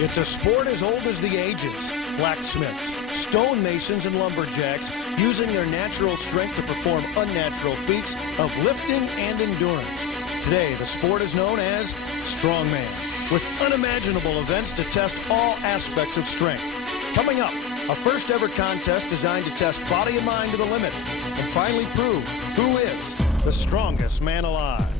It's a sport as old as the ages. Blacksmiths, stonemasons, and lumberjacks using their natural strength to perform unnatural feats of lifting and endurance. Today, the sport is known as strongman, with unimaginable events to test all aspects of strength. Coming up, a first ever contest designed to test body and mind to the limit and finally prove who is the strongest man alive.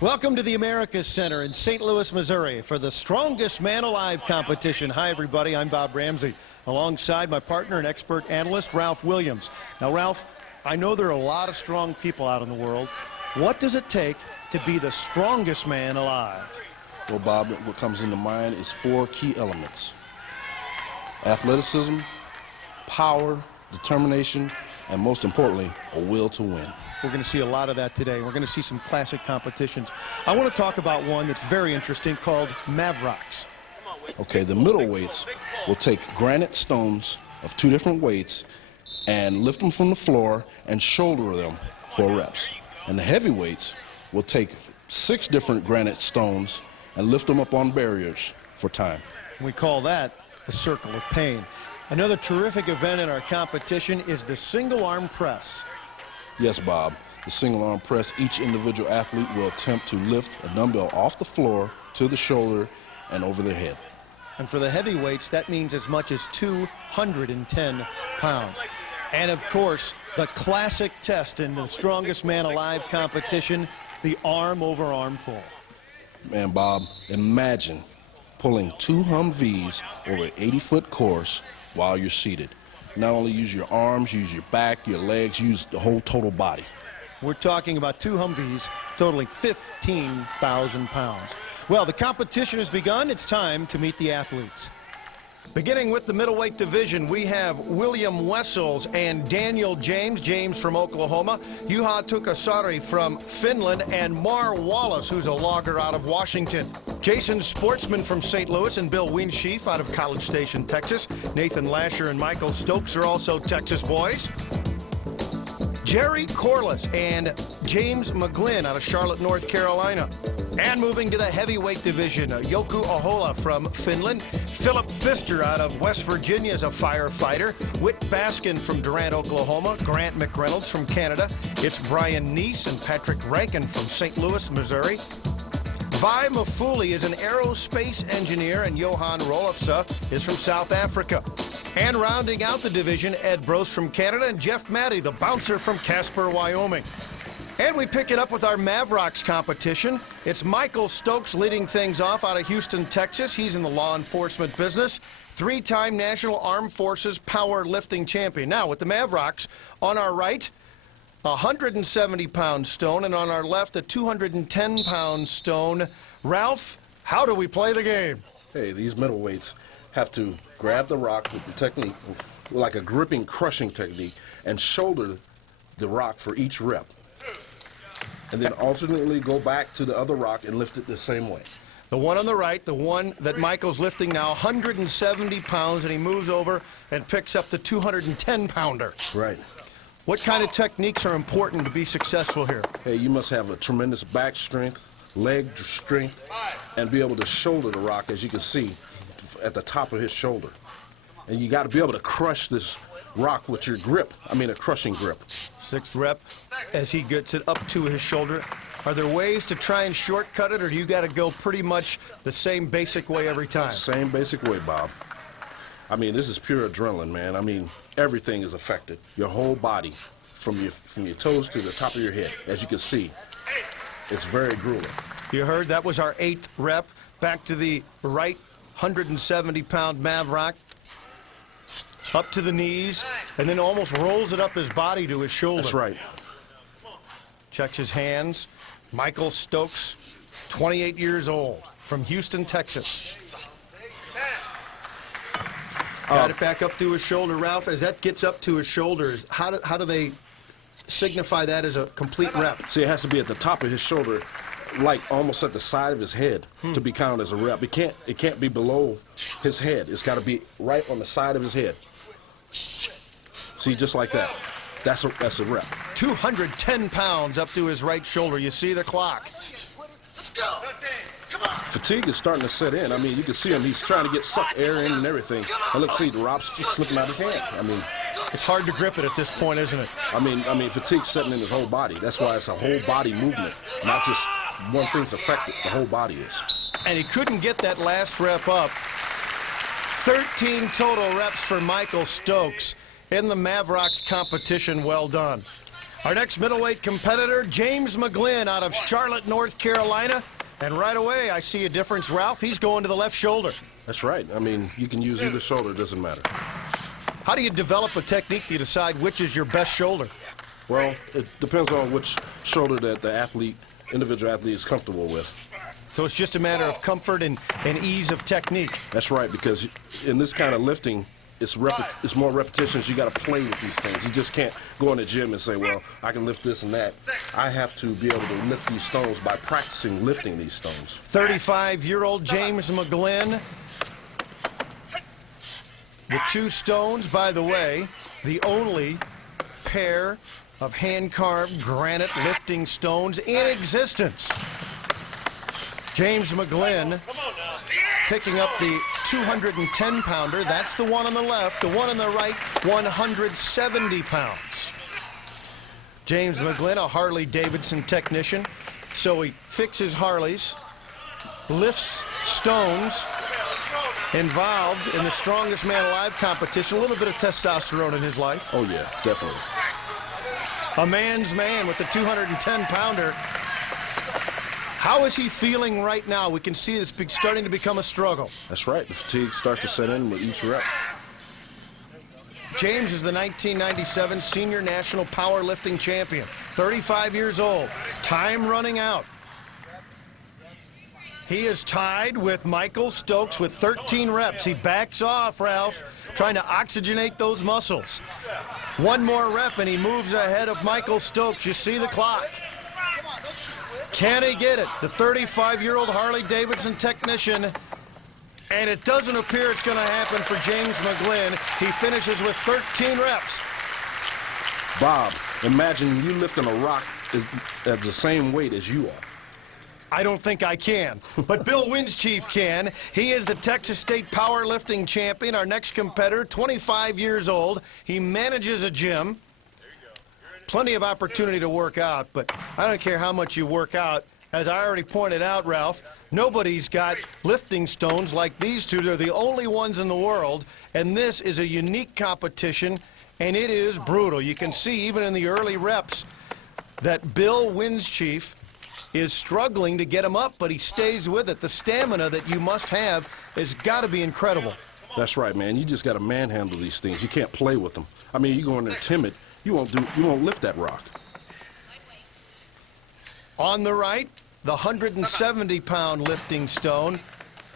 Welcome to the America's Center in St. Louis, Missouri for the Strongest Man Alive competition. Hi, everybody. I'm Bob Ramsey, alongside my partner and expert analyst, Ralph Williams. Now, Ralph, I know there are a lot of strong people out in the world. What does it take to be the strongest man alive? Well, Bob, what comes into mind is four key elements: athleticism, power, determination, and most importantly, a will to win. We're going to see a lot of that today. We're going to see some classic competitions. I want to talk about one that's very interesting called Mavrocks. Okay, the middleweights will take granite stones of two different weights and lift them from the floor and shoulder them for reps. And the heavyweights will take 6 different granite stones and lift them up on barriers for time. We call that the Circle of Pain. Another terrific event in our competition is the single arm press. Yes, Bob. The single arm press, each individual athlete will attempt to lift a dumbbell off the floor to the shoulder and over their head. And for the heavyweights, that means as much as 210 pounds. And of course, the classic test in the Strongest Man Alive competition, the arm over arm pull. Man, Bob, imagine pulling 2 Humvees over an 80-foot course while you're seated. Not only use your arms, use your back, your legs, use the whole total body. We're talking about 2 Humvees totaling 15,000 pounds. Well, the competition has begun. It's time to meet the athletes. Beginning with the middleweight division, we have William Wessels and Daniel James from Oklahoma, Juha Tukasari from Finland, and Mar Wallace, who's a logger out of Washington. Jason Sportsman from St. Louis and Bill Winschief out of College Station, Texas. Nathan Lasher and Michael Stokes are also Texas boys. Jerry Corliss and James McGlynn out of Charlotte, North Carolina. And moving to the heavyweight division, Joku Ahola from Finland, Philip Pfister out of West Virginia is a firefighter, Whit Baskin from Durant, Oklahoma, Grant McReynolds from Canada, it's Brian Neese and Patrick Rankin from St. Louis, Missouri. Vi Mafuli is an aerospace engineer, and Johan Rolofsa is from South Africa. And rounding out the division, Ed Brose from Canada and Jeff Matty, the bouncer from Casper, Wyoming. And we pick it up with our Mavrocks competition. It's Michael Stokes leading things off out of Houston, Texas. He's in the law enforcement business. 3-time National Armed Forces powerlifting champion. Now, with the Mavrocks, on our right, a 170-pound stone, and on our left, a 210-pound stone. Ralph, how do we play the game? Hey, these middleweights have to grab the rock with the technique, like a gripping, crushing technique, and shoulder the rock for each rep. And then alternately go back to the other rock and lift it the same way. The one on the right, the one that Michael's lifting now, 170 pounds, and he moves over and picks up the 210-pounder. Right. What kind of techniques are important to be successful here? Hey, you must have a tremendous back strength, leg strength, and be able to shoulder the rock, as you can see, at the top of his shoulder. And you got to be able to crush this rock with your grip, a crushing grip. 6th rep as he gets it up to his shoulder. Are there ways to try and shortcut it, or do you got to go pretty much the same basic way every time? Same basic way, Bob. This is pure adrenaline, man. Everything is affected. Your whole body, from your toes to the top of your head. As you can see, it's very grueling. You heard that was our 8th rep. Back to the right, 170-pound Mavrock. Up to the knees, and then almost rolls it up his body to his shoulder. That's right. Checks his hands. Michael Stokes, 28 years old, from Houston, Texas. Got it back up to his shoulder, Ralph. As that gets up to his shoulders, how do they signify that as a complete rep? See, it has to be at the top of his shoulder like almost at the side of his head to be counted as a rep. It can't be below his head. It's got to be right on the side of his head. See, just like that. That's a rep. 210 pounds up to his right shoulder. You see the clock. Fatigue is starting to set in. I mean, you can see him. He's trying to suck air in and everything. And look, see, the rop's just slipping out of his hand. I mean, it's hard to grip it at this point, isn't it? I mean, fatigue's setting in his whole body. That's why it's a whole body movement, not just one thing's affected. The whole body is. And he couldn't get that last rep up. 13 total reps for Michael Stokes in the Mavrocks competition. Well done. Our next middleweight competitor, James McGlynn out of Charlotte, North Carolina. And right away, I see a difference, Ralph. He's going to the left shoulder. That's right. I mean, you can use either shoulder. It doesn't matter. How do you develop a technique to decide which is your best shoulder? Well, it depends on which shoulder that the individual athlete is comfortable with. So it's just a matter of comfort and ease of technique. That's right, because in this kind of lifting, it's more repetitions. You got to play with these things. You just can't go in the gym and say, well, I can lift this and that. I have to be able to lift these stones by practicing lifting these stones. 35-year-old James McGlynn with 2 stones, by the way, the only pair of hand-carved granite lifting stones in existence. James McGlynn picking up the 210-pounder. That's the one on the left. The one on the right, 170 pounds. James McGlynn, a Harley-Davidson technician. So he fixes Harleys, lifts stones, involved in the strongest man alive competition. A little bit of testosterone in his life. Oh, yeah, definitely. A man's man with the 210-pounder. How is he feeling right now? We can see it's starting to become a struggle. That's right. The fatigue starts to set in with each rep. James is the 1997 Senior National Powerlifting Champion. 35 years old. Time running out. He is tied with Michael Stokes with 13 reps. He backs off, Ralph, trying to oxygenate those muscles. One more rep, and he moves ahead of Michael Stokes. You see the clock. Can he get it? The 35-year-old Harley-Davidson technician. And it doesn't appear it's going to happen for James McGlynn. He finishes with 13 reps. Bob, imagine you lifting a rock at the same weight as you are. I don't think I can, but Bill Windschief can. He is the Texas State powerlifting champion. Our next competitor, 25 years old. He manages a gym. Plenty of opportunity to work out, but I don't care how much you work out. As I already pointed out, Ralph, nobody's got lifting stones like these two. They're the only ones in the world, and this is a unique competition, and it is brutal. You can see even in the early reps that Bill Windschief is struggling to get him up, but he stays with it. The stamina that you must have has got to be incredible. That's right, man. You just got to manhandle these things. You can't play with them. I mean, you go in there timid, you won't lift that rock. On the right, the 170-pound lifting stone.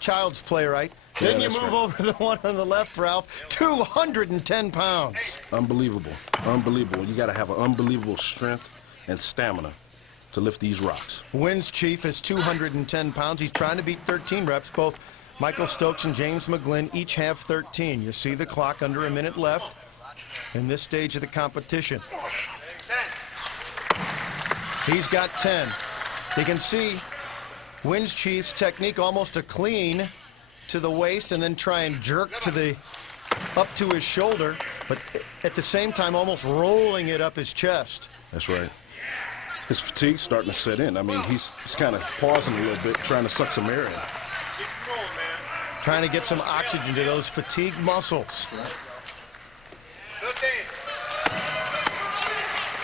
Child's play, right? Yeah, Then you move over to the one on the left, Ralph. 210 pounds. Unbelievable. Unbelievable. You got to have an unbelievable strength and stamina to lift these rocks. Windschief is 210 pounds. He's trying to beat 13 reps. Both Michael Stokes and James McGlynn each have 13. You see the clock, under a minute left in this stage of the competition. He's got 10. You can see Windschief's technique, almost a clean to the waist and then try and jerk up to his shoulder, but at the same time almost rolling it up his chest. That's right. His fatigue's starting to set in. I mean, he's kind of pausing a little bit, trying to suck some air in. Trying to get some oxygen to those fatigued muscles.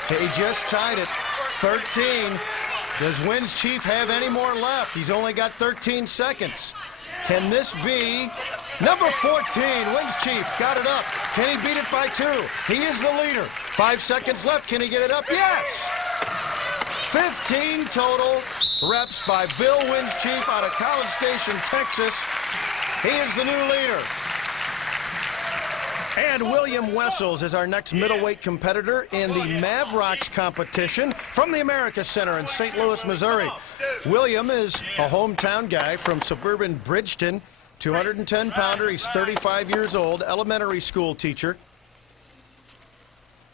He just tied it. 13. Does Windschief have any more left? He's only got 13 seconds. Can this be number 14? Windschief got it up. Can he beat it by 2? He is the leader. 5 seconds left. Can he get it up? Yes! 15 total reps by Bill Windschief out of College Station, Texas. He is the new leader. And William Wessels is our next middleweight competitor in the Mavrocks competition from the America Center in St. Louis, Missouri. William is a hometown guy from suburban Bridgeton, 210-pounder. He's 35 years old, elementary school teacher.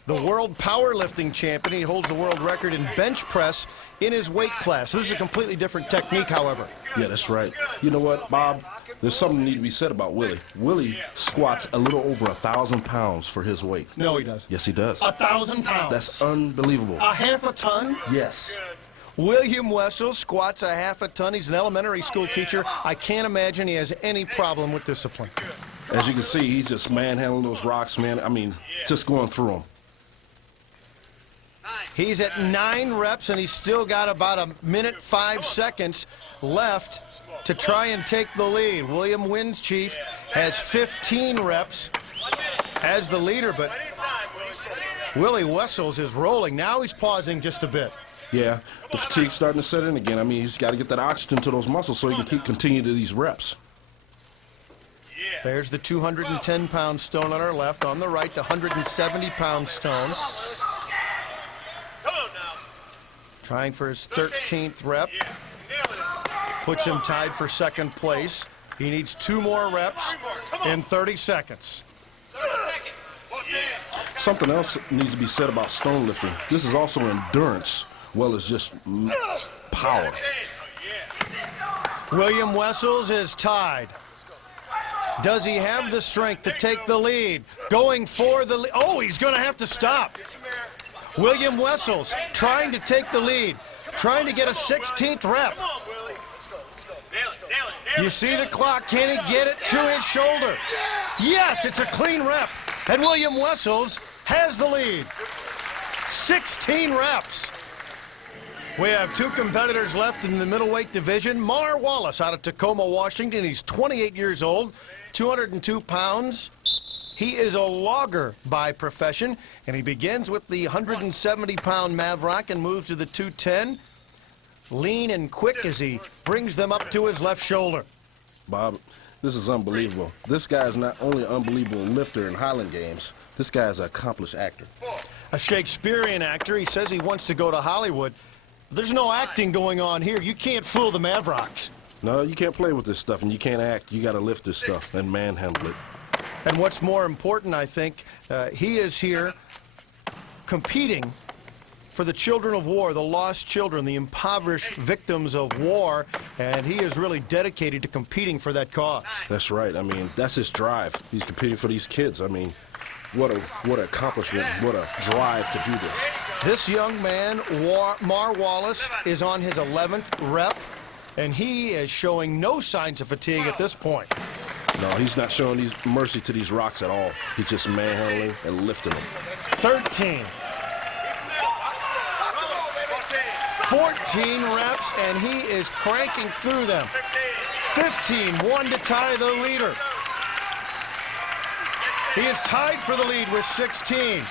The world powerlifting champion. He holds the world record in bench press in his weight class. This is a completely different technique, however. Yeah, that's right. You know what, Bob? There's something need to be said about Willie. Willie squats a little over 1,000 pounds for his weight. No, he does. Yes, he does. 1,000 pounds. That's unbelievable. A half a ton? Yes. William Wessel squats a half a ton. He's an elementary school teacher. I can't imagine he has any problem with discipline. As you can see, he's just manhandling those rocks, man. I mean, just going through them. He's at 9 reps, and he's still got about 1:05 left to try and take the lead. William Wins Chief has 15 reps as the leader, but Willie Wessels is rolling. Now he's pausing just a bit. Yeah, the fatigue's starting to set in again. I mean, he's got to get that oxygen to those muscles so he can continue to these reps. There's the 210-pound stone on our left. On the right, the 170-pound stone. Trying for his 13th rep. Puts him tied for second place. He needs 2 more reps in 30 seconds. Something else needs to be said about stone lifting. This is also endurance, well as just power. William Wessels is tied. Does he have the strength to take the lead? Going for the lead. Oh, he's going to have to stop. William Wessels trying to take the lead, trying to get a 16th rep. You see the clock. Can he get it to his shoulder? Yes, it's a clean rep. And William Wessels has the lead. 16 reps. We have 2 competitors left in the middleweight division. Mar Wallace out of Tacoma, Washington. He's 28 years old, 202 pounds. He is a logger by profession, and he begins with the 170-pound Mavrock and moves to the 210. Lean and quick as he brings them up to his left shoulder. Bob, this is unbelievable. This guy is not only an unbelievable lifter in Highland Games, this guy is an accomplished actor. A Shakespearean actor. He says he wants to go to Hollywood. There's no acting going on here. You can't fool the Mavrocks. No, you can't play with this stuff, and you can't act. You got to lift this stuff and manhandle it. And what's more important, I think, he is here competing for the children of war, the lost children, the impoverished victims of war, and he is really dedicated to competing for that cause. That's right. I mean, that's his drive. He's competing for these kids. I mean, what an accomplishment, what a drive to do this. This young man, Mar Wallace, is on his 11th rep, and he is showing no signs of fatigue at this point. No, he's not showing these mercy to these rocks at all. He's just manhandling and lifting them. 13. 14 reps, and he is cranking through them. 15, 1 to tie the leader. He is tied for the lead with 16.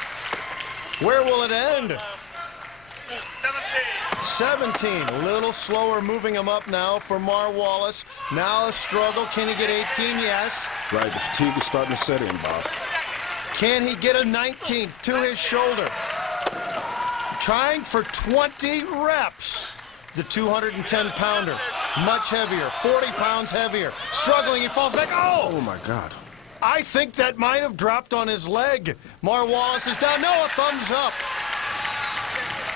Where will it end? 17, a little slower moving him up now for Mar Wallace. Now a struggle. Can he get 18? Yes. Right, the fatigue is starting to set in, Bob. Can he get a 19th to his shoulder? Trying for 20 reps. The 210-pounder, much heavier, 40 pounds heavier. Struggling, he falls back. Oh, my God. I think that might have dropped on his leg. Mar Wallace is down. No, a thumbs up.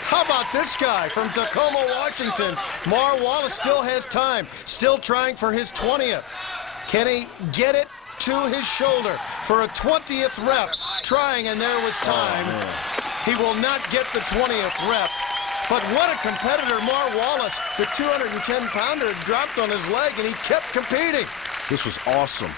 How about this guy from Tacoma, Washington? Mar Wallace still has time, still trying for his 20th. Can he get it to his shoulder for a 20th rep? Trying, and there was time. He will not get the 20th rep. But what a competitor, Mar Wallace. The 210-pounder dropped on his leg, and he kept competing. This was awesome.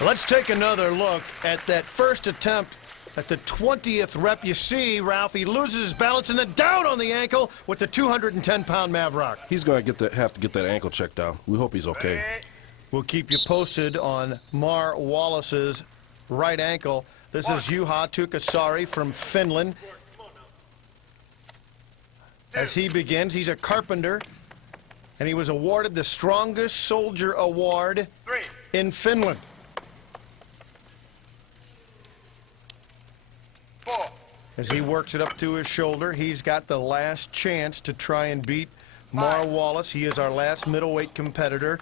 Let's take another look at that first attempt at the 20th rep. You see, Ralph, he loses his balance and then down on the ankle with the 210-pound Mavrock. He's going to have to get that ankle checked out. We hope he's okay. We'll keep you posted on Mar Wallace's right ankle. This is Juha Tukasari from Finland. As he begins, he's a carpenter, and he was awarded the Strongest Soldier Award in Finland. 4. As he works it up to his shoulder, he's got the last chance to try and beat Mar Wallace. He is our last middleweight competitor.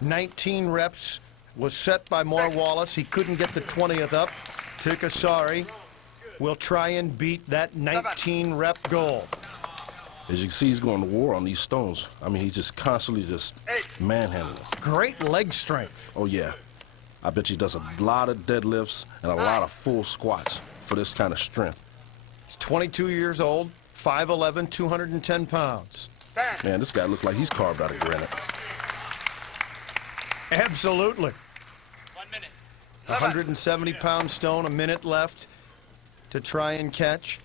19 reps was set by Mar Wallace. He couldn't get the 20th up. Tukasari will try and beat that 19 rep goal. As you can see, he's going to war on these stones. I mean, he's just constantly just manhandling them. Great leg strength. Oh, yeah. I bet he does a lot of deadlifts and a lot of full squats for this kind of strength. He's 22 years old, 5'11", 210 pounds. Man, this guy looks like he's carved out of granite. Absolutely. 1 minute. 170-pound stone, a minute left to try and catch.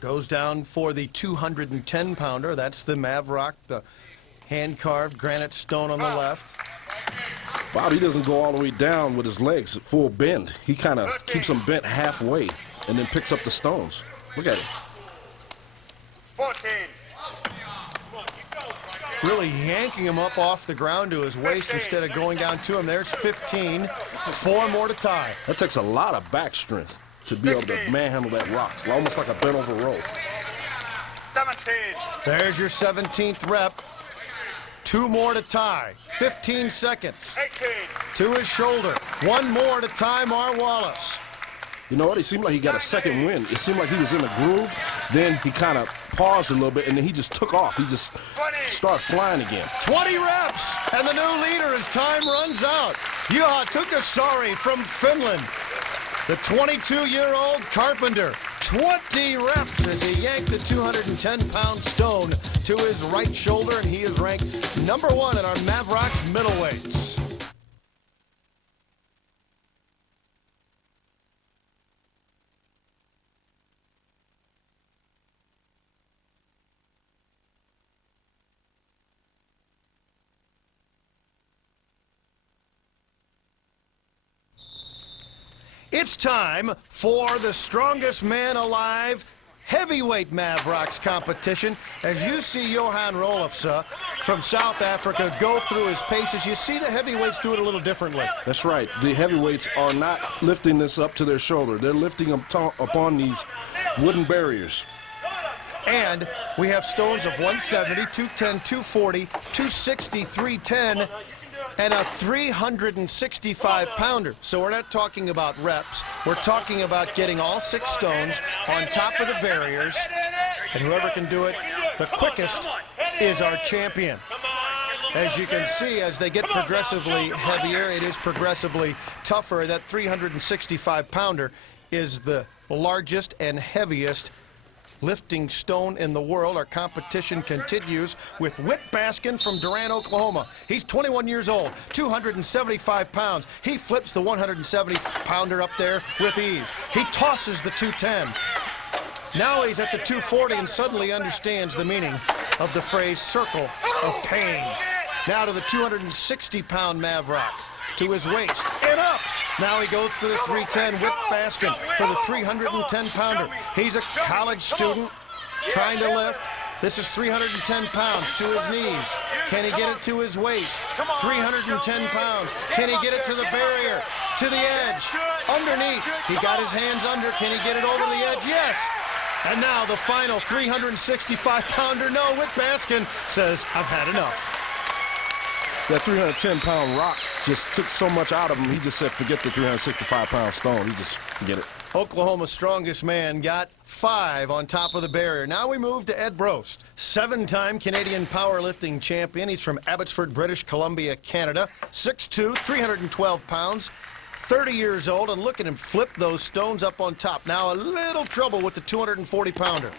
Goes down for the 210-pounder. That's the Mavrock, the hand-carved granite stone on the left. Wow, he doesn't go all the way down with his legs at full bend. He kind of keeps them bent halfway and then picks up the stones. Look at it. 14. Really yanking him up off the ground to his waist instead of going down to him. There's 15. 4 more to tie. That takes a lot of back strength to be able to manhandle that rock, almost like a bent over rope. 17. There's your 17th rep. 2 more to tie. 15 seconds. 18. To his shoulder. 1 more to tie Mar Wallace. You know what? It seemed like he got a second wind. It seemed like he was in a groove. Then he kind of paused a little bit, and then he just took off. He just started flying again. 20 reps, and the new leader as time runs out. Juha Tukasari from Finland. The 22-year-old carpenter. 20 reps as he yanked the 210-pound stone to his right shoulder, and he is ranked #1 in our Mavrocks middleweights. It's time for the strongest man alive heavyweight Mavrocks competition. As you see Johan Rolfsson from South Africa go through his paces, you see the heavyweights do it a little differently. That's right. The heavyweights are not lifting this up to their shoulder. They're lifting them upon these wooden barriers. And we have stones of 170, 210, 240, 260, 310, and a 365-pounder. So we're not talking about reps. We're talking about getting all 6 stones on top of the barriers, and whoever can do it the quickest is our champion. As you can see, as they get progressively heavier, it is progressively tougher. That 365-pounder is the largest and heaviest lifting stone in the world. Our competition continues with Whit Baskin from Durant, Oklahoma. He's 21 years old, 275 pounds. He flips the 170-pounder up there with ease. He tosses the 210. Now he's at the 240 and suddenly understands the meaning of the phrase circle of pain. Now to the 260-pound Mavrock, to his waist and up. Now he goes for the 310 Whit Baskin for the 310-pounder. He's a college student trying to lift. This is 310 pounds to his knees. Can he get it to his waist? 310 pounds. Can he get it to the barrier? To the edge. Underneath. He got his hands under. Can he get it over the edge? Yes. And now the final 365-pounder. No, Whit Baskin says, I've had enough. That 310-pound rock just took so much out of him, he just said, forget the 365-pound stone. He just forget it. Oklahoma's strongest man got 5 on top of the barrier. Now we move to Ed Brost, 7-time Canadian powerlifting champion. He's from Abbotsford, British Columbia, Canada. 6'2", 312 pounds, 30 years old, and look at him flip those stones up on top. Now a little trouble with the 240-pounder.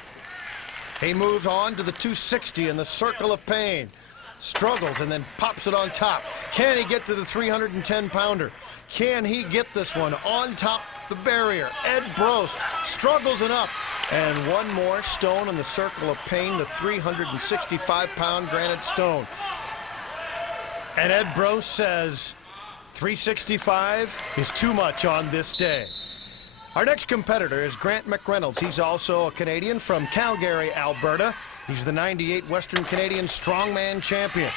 He moves on to the 260 in the circle of pain. Struggles and then pops it on top. Can he get to the 310-pounder? Can he get this one on top the barrier? Ed Brost struggles it up. And one more stone in the circle of pain, the 365-pound granite stone. And Ed Brost says 365 is too much on this day. Our next competitor is Grant McReynolds. He's also a Canadian from Calgary, Alberta. He's the 98 Western Canadian Strongman champion.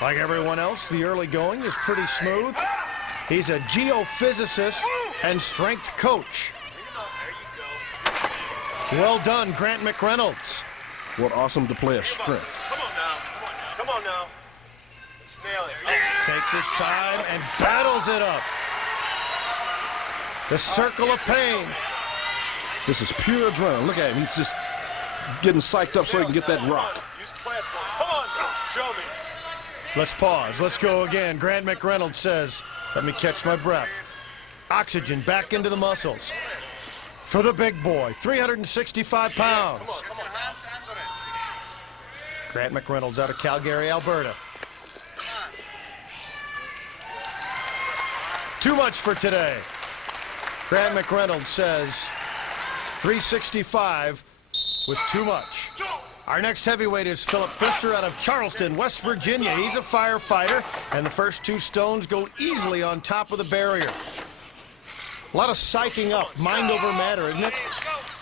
Like everyone else, the early going is pretty smooth. He's a geophysicist and strength coach. Well done, Grant McReynolds. What awesome display of strength. Come on now. Come on now. Let's nail it. Takes his time and battles it up. The circle of pain. This is pure adrenaline. Look at him. He's just getting psyched up so he can get that rock. Use the platform. Come on. Show me. Let's pause. Let's go again. Grant McReynolds says, let me catch my breath. Oxygen back into the muscles. For the big boy, 365 pounds. Come on. Hands on it. Grant McReynolds out of Calgary, Alberta. Too much for today. Grant McReynolds says 365 was too much. Our next heavyweight is Philip Pfister out of Charleston, West Virginia. He's a firefighter, and the first 2 stones go easily on top of the barrier. A lot of psyching up, mind over matter, isn't it?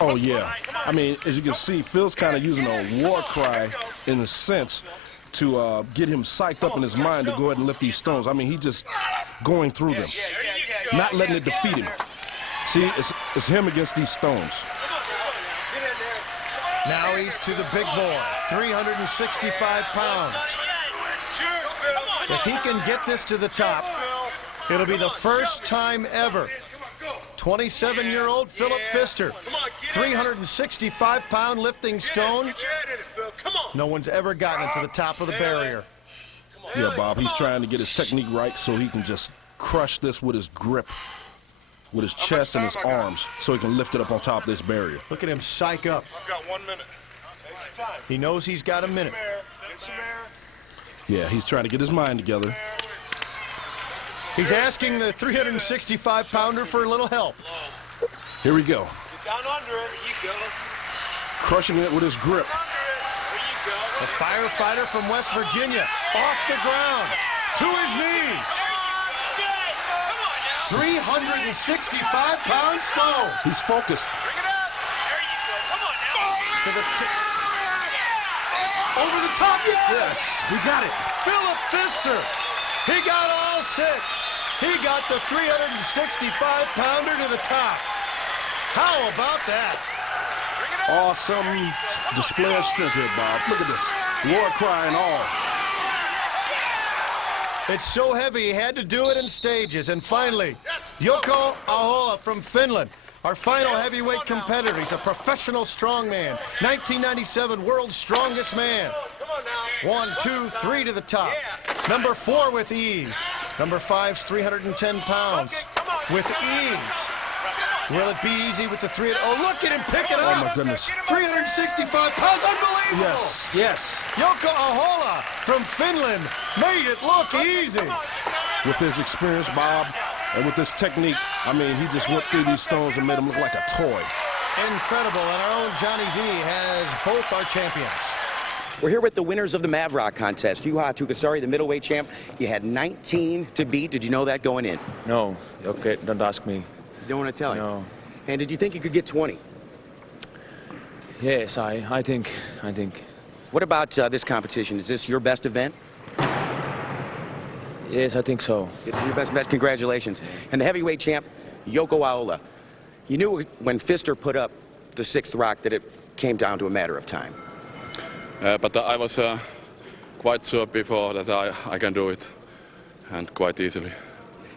Oh, yeah. I mean, as you can see, Phil's kind of using a war cry in a sense to get him psyched up in his mind to go ahead and lift these stones. I mean, he's just going through them, not letting it defeat him. See, it's him against these stones. Now he's to the big boy, 365 pounds. If he can get this to the top, it'll be the first time ever. 27-year-old Philip Pfister, 365-pound lifting stone. No one's ever gotten it to the top of the barrier. Yeah, Bob, he's trying to get his technique right so he can just crush this with his grip, with his chest and his arms, so he can lift it up on top of this barrier. Look at him psych up. I've got 1 minute. Take your time. He knows he's got a minute. Get some air. Yeah, he's trying to get his mind together. He's asking the 365-pounder for a little help. Here we go. Get down under it. There you go. Crushing it with his grip. The firefighter from West Virginia, off the ground, to his knees. 365-pound stone. He's focused. Bring it up. There you go. Come on now. Over the top. Yes, we got it. Philip Pfister. He got all 6. He got the 365-pounder to the top. How about that? Awesome display of strength here, Bob. Look at this. War cry and all. It's so heavy, he had to do it in stages. And finally, Jouko Ahola from Finland, our final heavyweight competitor. He's a professional strongman, 1997 world's strongest man. 1, 2, 3 to the top. Number 4 with ease. Number 5's 310 pounds with ease. Will it be easy with the 3? Oh, look at him pick it up. Oh, my goodness. 365 pounds, unbelievable. Yes, yes. Jouko Ahola from Finland made it look easy. With his experience, Bob, and with his technique, I mean, he just went through these stones and made them look like a toy. Incredible, and our own Johnny V has both our champions. We're here with the winners of the Mavrock contest. Juha Tuukasari, the middleweight champ. You had 19 to beat. Did you know that going in? No, okay, don't ask me. Don't want to tell you. No. And did you think you could get 20? Yes, I think. What about this competition? Is this your best event? Yes, I think so. It is your best event. Congratulations. And the heavyweight champ, Jouko Ahola. You knew when Pfister put up the 6th rock that it came down to a matter of time. But I was quite sure before that I can do it, and quite easily.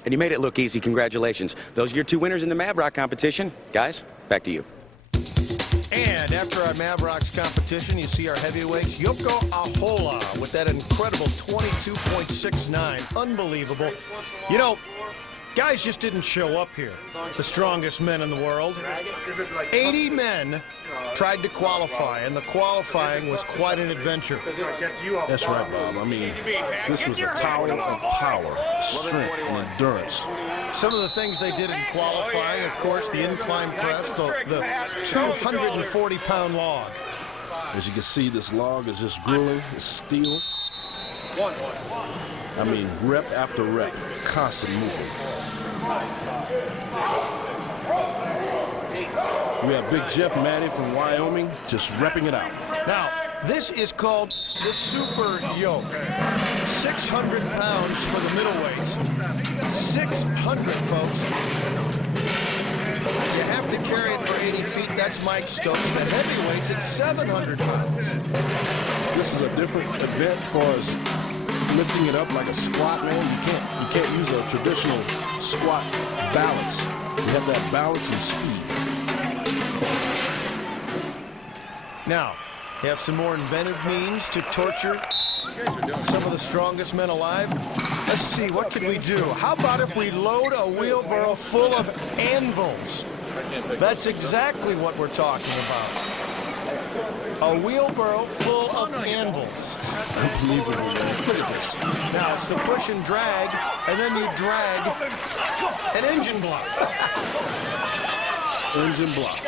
And you made it look easy. Congratulations. Those are your 2 winners in the Mavrock competition. Guys, back to you. And after our Mavrocks competition, you see our heavyweights, Jouko Ahola with that incredible 22.69. Unbelievable. You know, guys just didn't show up here. The strongest men in the world. 80 men tried to qualify, and the qualifying was quite an adventure. That's right, Bob. I mean, this was a tower of power, strength, and endurance. Some of the things they did in qualifying, of course, the incline press, the 240-pound log. As you can see, this log is just grueling. It's steel. I mean, rep after rep, constant moving. We have Big Jeff Manny from Wyoming just repping it out. Now, this is called the Super Yoke. 600 pounds for the middleweights. 600, folks. You have to carry it for 80 feet. That's Mike Stokes. The heavyweights at 700 pounds. This is a different event for us lifting it up like a squat, man. You can't use a traditional squat balance. You have that balance and speed. Now, you have some more inventive means to torture some of the strongest men alive. Let's see, what can we do? How about if we load a wheelbarrow full of anvils? That's exactly what we're talking about. A wheelbarrow full of anvils. Unbelievable, man. Look at this. Now, it's the push and drag, and then you drag an engine block. Engine block.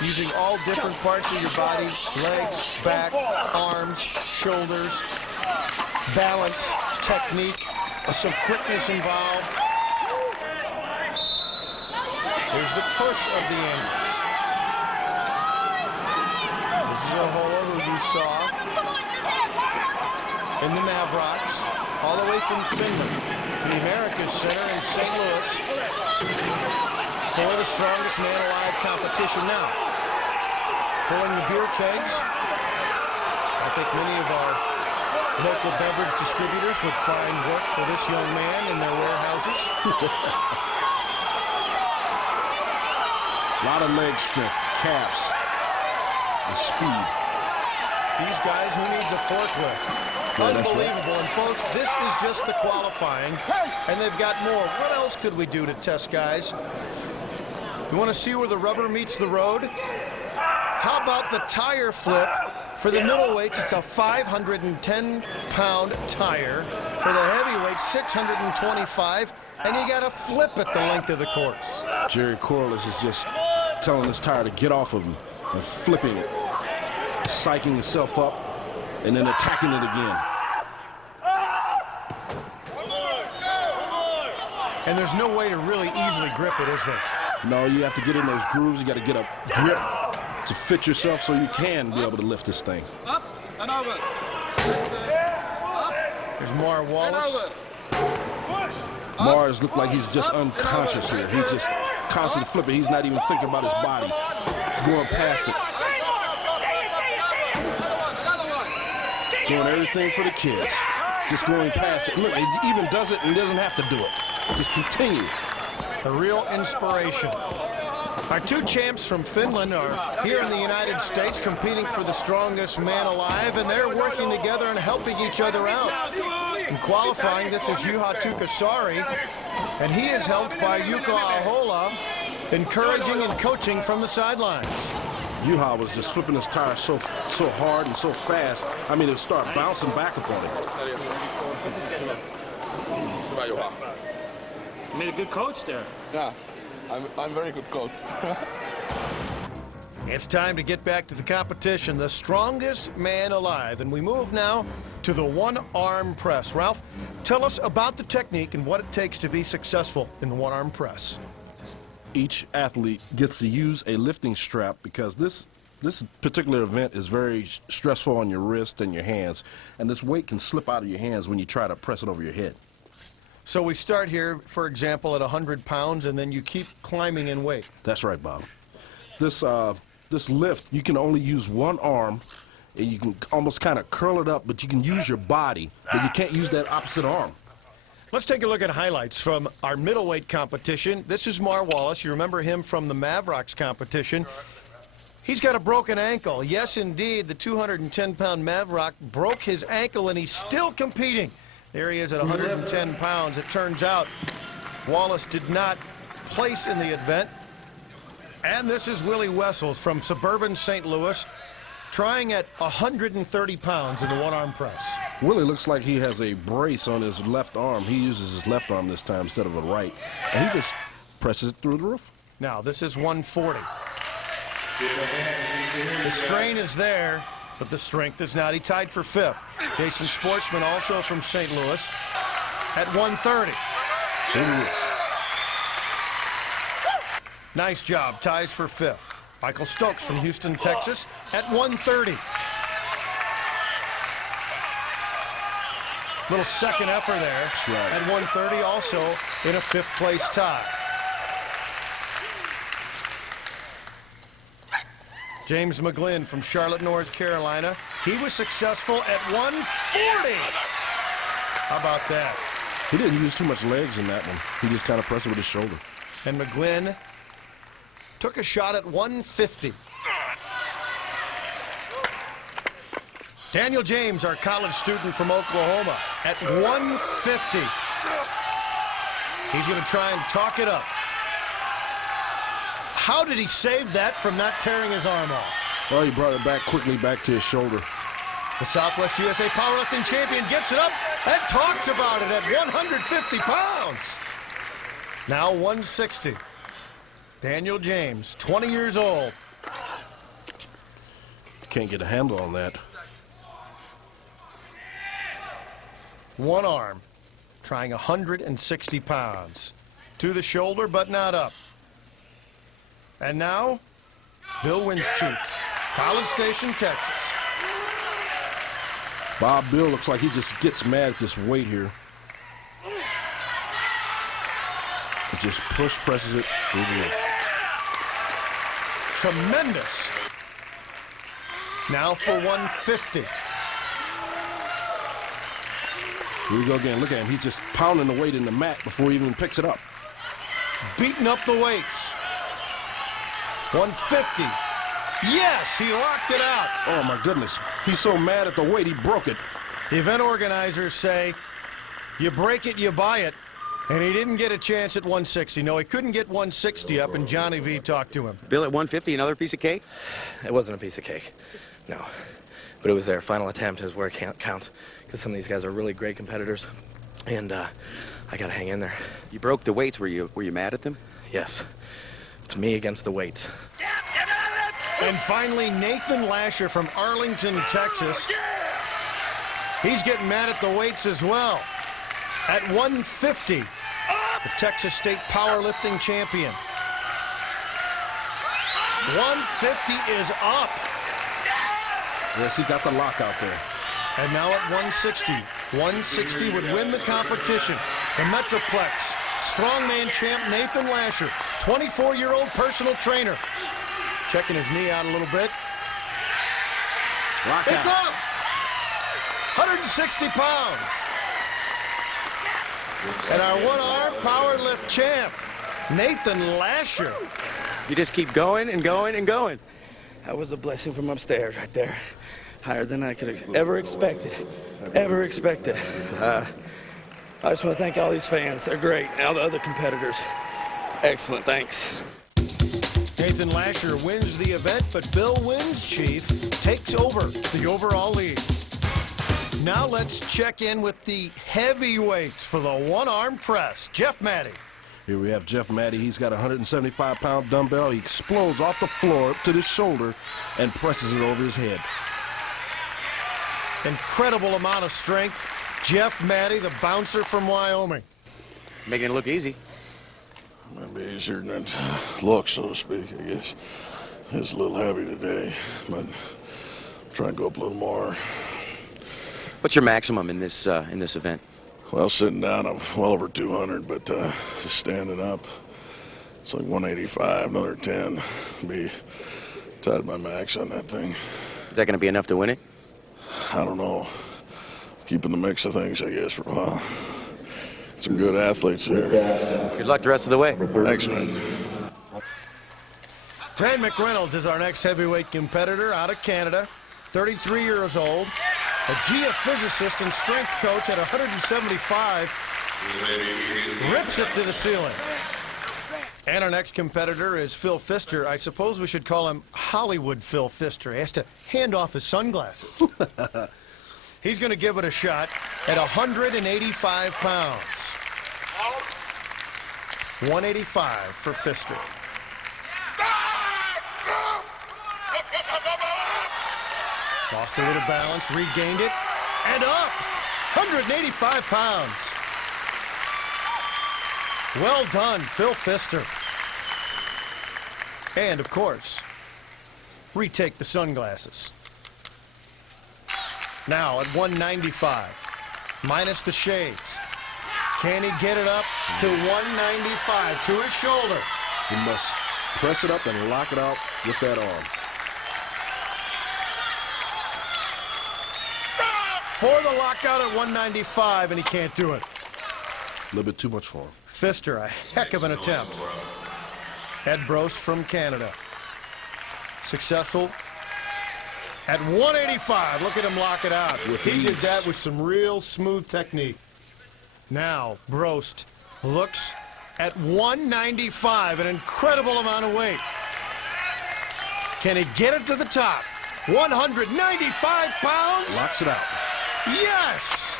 Using all different parts of your body, legs, back, arms, shoulders, balance, technique, some quickness involved. There's the push of the anvils. This is a hole you saw in the Mavrocks, all the way from Finland to the American Center in St. Louis for the strongest man alive competition now. Pulling the beer kegs. I think many of our local beverage distributors would find work for this young man in their warehouses. A lot of leg strength, calves, and speed. These guys, who needs a forklift? Yeah, that's right. Unbelievable. And folks, this is just the qualifying, and they've got more. What else could we do to test guys? You want to see where the rubber meets the road? How about the tire flip? For the middleweights, it's a 510-pound tire. For the heavyweights, 625. And you got to flip it the length of the course. Jerry Corliss is just telling this tire to get off of him and flipping it, psyching himself up, and then attacking it again. And there's no way to really easily grip it, is there? No, you have to get in those grooves. You got to get a grip to fit yourself so you can be able to lift this thing. Up and over. There's Mar Wallace. Mars looked like he's just unconscious here. He's just constantly flipping. He's not even thinking about his body. He's going past it. Doing everything for the kids. Just going past it. Look, he even does it and doesn't have to do it. Just continue. A real inspiration. Our two champs from Finland are here in the United States competing for the strongest man alive, and they're working together and helping each other out. In qualifying, this is Juha Tuukasari, and he is helped by Jukka Ahola, encouraging and coaching from the sidelines. Juha was just flipping his tire so hard and so fast. I mean, it'd start bouncing back upon him. Hyvä Juha. You made a good coach there. Yeah, I'm very good coach. It's time to get back to the competition, the strongest man alive. And we move now to the one-arm press. Ralph, tell us about the technique and what it takes to be successful in the one-arm press. Each athlete gets to use a lifting strap because this particular event is very stressful on your wrist and your hands. And this weight can slip out of your hands when you try to press it over your head. So we start here, for example, at 100 pounds, and then you keep climbing in weight. That's right, Bob. This lift, you can only use one arm, and you can almost kind of curl it up, but you can use your body, but you can't use that opposite arm. Let's take a look at highlights from our middleweight competition. This is Mar Wallace. You remember him from the Mavrocks competition. He's got a broken ankle. Yes, indeed, the 210-pound Mavrock broke his ankle, and he's still competing. There he is at 110 pounds. It turns out Wallace did not place in the event. And this is Willie Wessels from suburban St. Louis, trying at 130 pounds in the one-arm press. Willie looks like he has a brace on his left arm. He uses his left arm this time instead of a right. And he just presses it through the roof. Now, this is 140. The strain is there, but the strength is not. He tied for fifth. Jason Sportsman, also from St. Louis, at 130. Here he is. Nice job. Ties for fifth. Michael Stokes from Houston, Texas, at 130. Little second effort there. That's right. At 130, also in a fifth-place tie. James McGlynn from Charlotte, North Carolina. He was successful at 140. How about that? He didn't use too much legs in that one. He just kind of pressed it with his shoulder. And McGlynn took a shot at 150. Daniel James, our college student from Oklahoma, at 150. He's going to try and talk it up. How did he save that from not tearing his arm off? Well, he brought it back quickly back to his shoulder. The Southwest USA powerlifting champion gets it up and talks about it at 150 pounds. Now 160. Daniel James, 20 years old. Can't get a handle on that. One arm, trying 160 pounds. To the shoulder, but not up. And now, Bill Winchief, College Station, Texas. Bob Bill looks like he just gets mad at this weight here. He just presses it through the roof. Tremendous. Now for 150. Here we go again. Look at him. He's just pounding the weight in the mat before he even picks it up. Beating up the weights. 150. Yes, he locked it out. Oh, my goodness. He's so mad at the weight, he broke it. The event organizers say, you break it, you buy it. And he didn't get a chance at 160. No, he couldn't get 160 up, and Johnny V talked to him. Bill at 150, another piece of cake? It wasn't a piece of cake, no. But it was their final attempt is where it counts. Because some of these guys are really great competitors. And I got to hang in there. You broke the weights. Were you mad at them? Yes. It's me against the weights. And finally, Nathan Lasher from Arlington, Texas. He's getting mad at the weights as well. At 150, the Texas State powerlifting champion. 150 is up. Yes, he got the lock out there. And now at 160. 160 would win the competition. The Metroplex strongman champ Nathan Lasher, 24-year-old personal trainer. Checking his knee out a little bit. Lock It's out. up! 160 pounds. And our one-arm power lift champ, Nathan Lasher. You just keep going and going and going. That was a blessing from upstairs right there. Higher than I could have ever expected. Ever expected. I just want to thank all these fans. They're great. And all the other competitors. Excellent. Thanks. Nathan Lasher wins the event, but Bill Winchief takes over the overall lead. Now let's check in with the heavyweights for the one-arm press. Jeff Maddie. Here we have Jeff Maddie. He's got a 175-pound dumbbell. He explodes off the floor up to the shoulder and presses it over his head. Incredible amount of strength. Jeff Maddie, the bouncer from Wyoming. Making it look easy. Might be easier than it looks, so to speak, I guess. It's a little heavy today, but try and go up a little more. What's your maximum in this event? Well, sitting down, I'm well over 200, but just standing up, it's like 185, another 10. Be tied my max on that thing. Is that going to be enough to win it? I don't know. Keep in the mix of things, I guess, for a while. Some good athletes there. Good luck the rest of the way. Thanks, man. Grant McReynolds is our next heavyweight competitor out of Canada, 33 years old, a geophysicist and strength coach at 175, rips it to the ceiling. And our next competitor is Phil Pfister. I suppose we should call him Hollywood Phil Pfister. He has to hand off his sunglasses. He's going to give it a shot at 185 pounds. 185 for Pfister. Lost a little balance, regained it, and up! 185 pounds. Well done, Phil Pfister. And, of course, retake the sunglasses. Now at 195. minus the shades. Can he get it up to 195 to his shoulder? He must press it up and lock it out with that arm. For the lockout at 195, and he can't do it. A little bit too much for him. Pfister, a heck of an attempt. Ed Brost from Canada. Successful at 185. Look at him lock it out. With He did ease. that with some real smooth technique. Now, Brost looks at 195, an incredible amount of weight. Can he get it to the top? 195 pounds? Locks it out. Yes!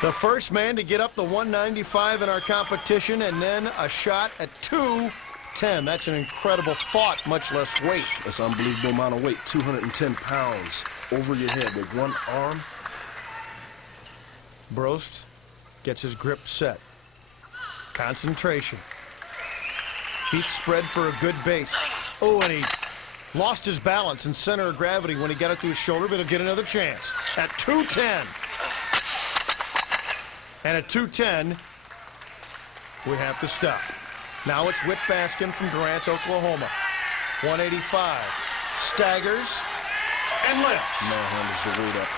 The first man to get up the 195 in our competition, and then a shot at 210. That's an incredible thought, much less weight. That's an unbelievable amount of weight. 210 pounds over your head with one arm. Brost gets his grip set. Concentration. Feet spread for a good base. Oh, and he lost his balance and center of gravity when he got it to his shoulder, but he'll get another chance at 210. And at 210, we have to stop. Now it's Whit Baskin from Durant, Oklahoma. 185. Staggers and lifts. Manhandles the weight up.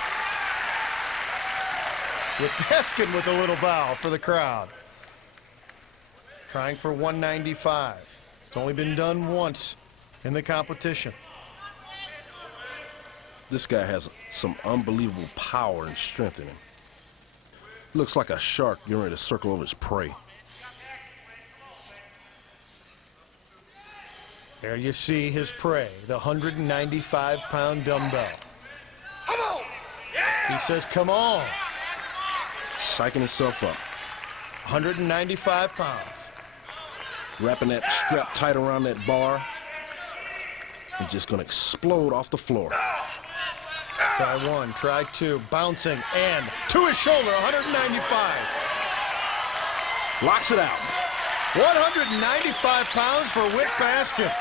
Whit Baskin with a little bow for the crowd. Trying for 195. It's only been done once in the competition. This guy has some unbelievable power and strength in him. Looks like a shark getting ready to circle over his prey. There you see his prey, the 195-pound dumbbell. Come on! He says, come on. Psyching himself up. 195 pounds. Wrapping that strap tight around that bar. He's just going to explode off the floor. Try one, try two, bouncing, and to his shoulder, 195. Locks it out. 195 pounds for Whit Baskin.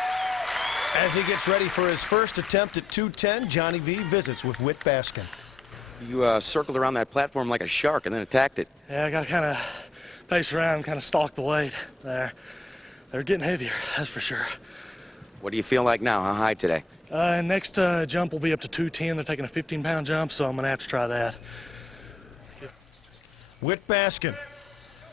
As he gets ready for his first attempt at 210, Johnny V visits with Whit Baskin. You circled around that platform like a shark and then attacked it. Yeah, I got to kind of pace around, kind of stalk the weight there. They're getting heavier, that's for sure. What do you feel like now? How high today? Next jump will be up to 210. They're taking a 15-pound jump, so I'm going to have to try that. Whit Baskin,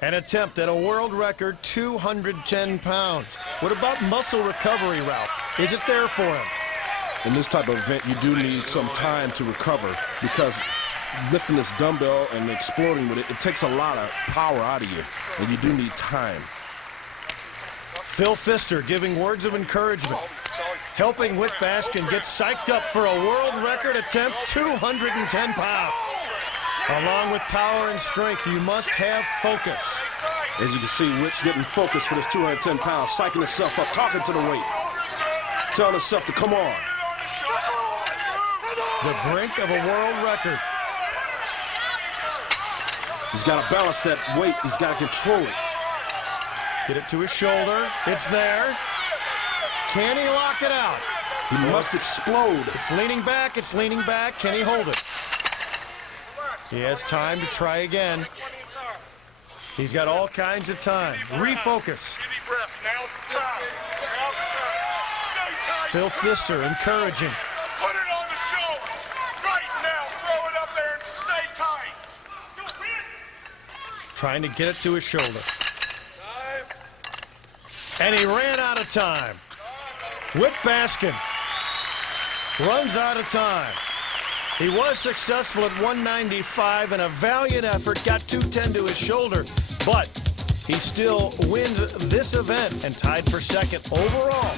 an attempt at a world record 210 pounds. What about muscle recovery, Ralph? Is it there for him? In this type of event, you do need some time to recover because lifting this dumbbell and exploding with it, it takes a lot of power out of you, and you do need time. Phil Pfister giving words of encouragement, helping Whit Baskin get psyched up for a world record attempt, 210 pounds. Along with power and strength, you must have focus. As you can see, Whit's getting focused for this 210 pounds, psyching himself up, talking to the weight, telling himself to come on. The brink of a world record. He's got to balance that weight. He's got to control it. Get it to his shoulder. It's there. Can he lock it out? He must explode. It's leaning back. It's leaning back. Can he hold it? He has time to try again. He's got all kinds of time. Refocus. Phil Pfister encouraging. Put it on the shoulder. Right now, throw it up there and stay tight. Trying to get it to his shoulder. And he ran out of time. Whit Baskin runs out of time. He was successful at 195 in a valiant effort, got 210 to his shoulder, but he still wins this event and tied for second overall.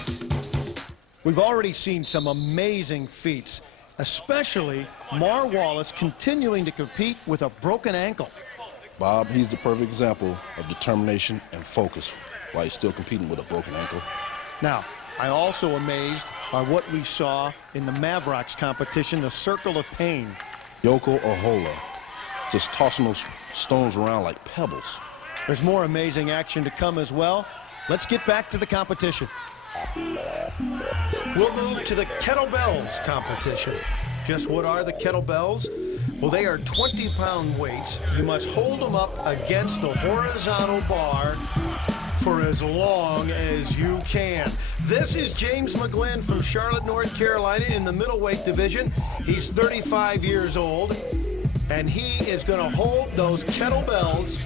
We've already seen some amazing feats, especially Mar Wallace continuing to compete with a broken ankle. Bob, he's the perfect example of determination and focus while he's still competing with a broken ankle. Now, I'm also amazed by what we saw in the Mavericks competition, the Circle of Pain. Yoko Ahola just tossing those stones around like pebbles. There's more amazing action to come as well. Let's get back to the competition. We'll move to the kettlebells competition. Just what are the kettlebells? Well, they are 20-pound weights. You must hold them up against the horizontal bar for as long as you can. This is James McGlynn from Charlotte, North Carolina in the middleweight division. He's 35 years old, and he is going to hold those kettlebells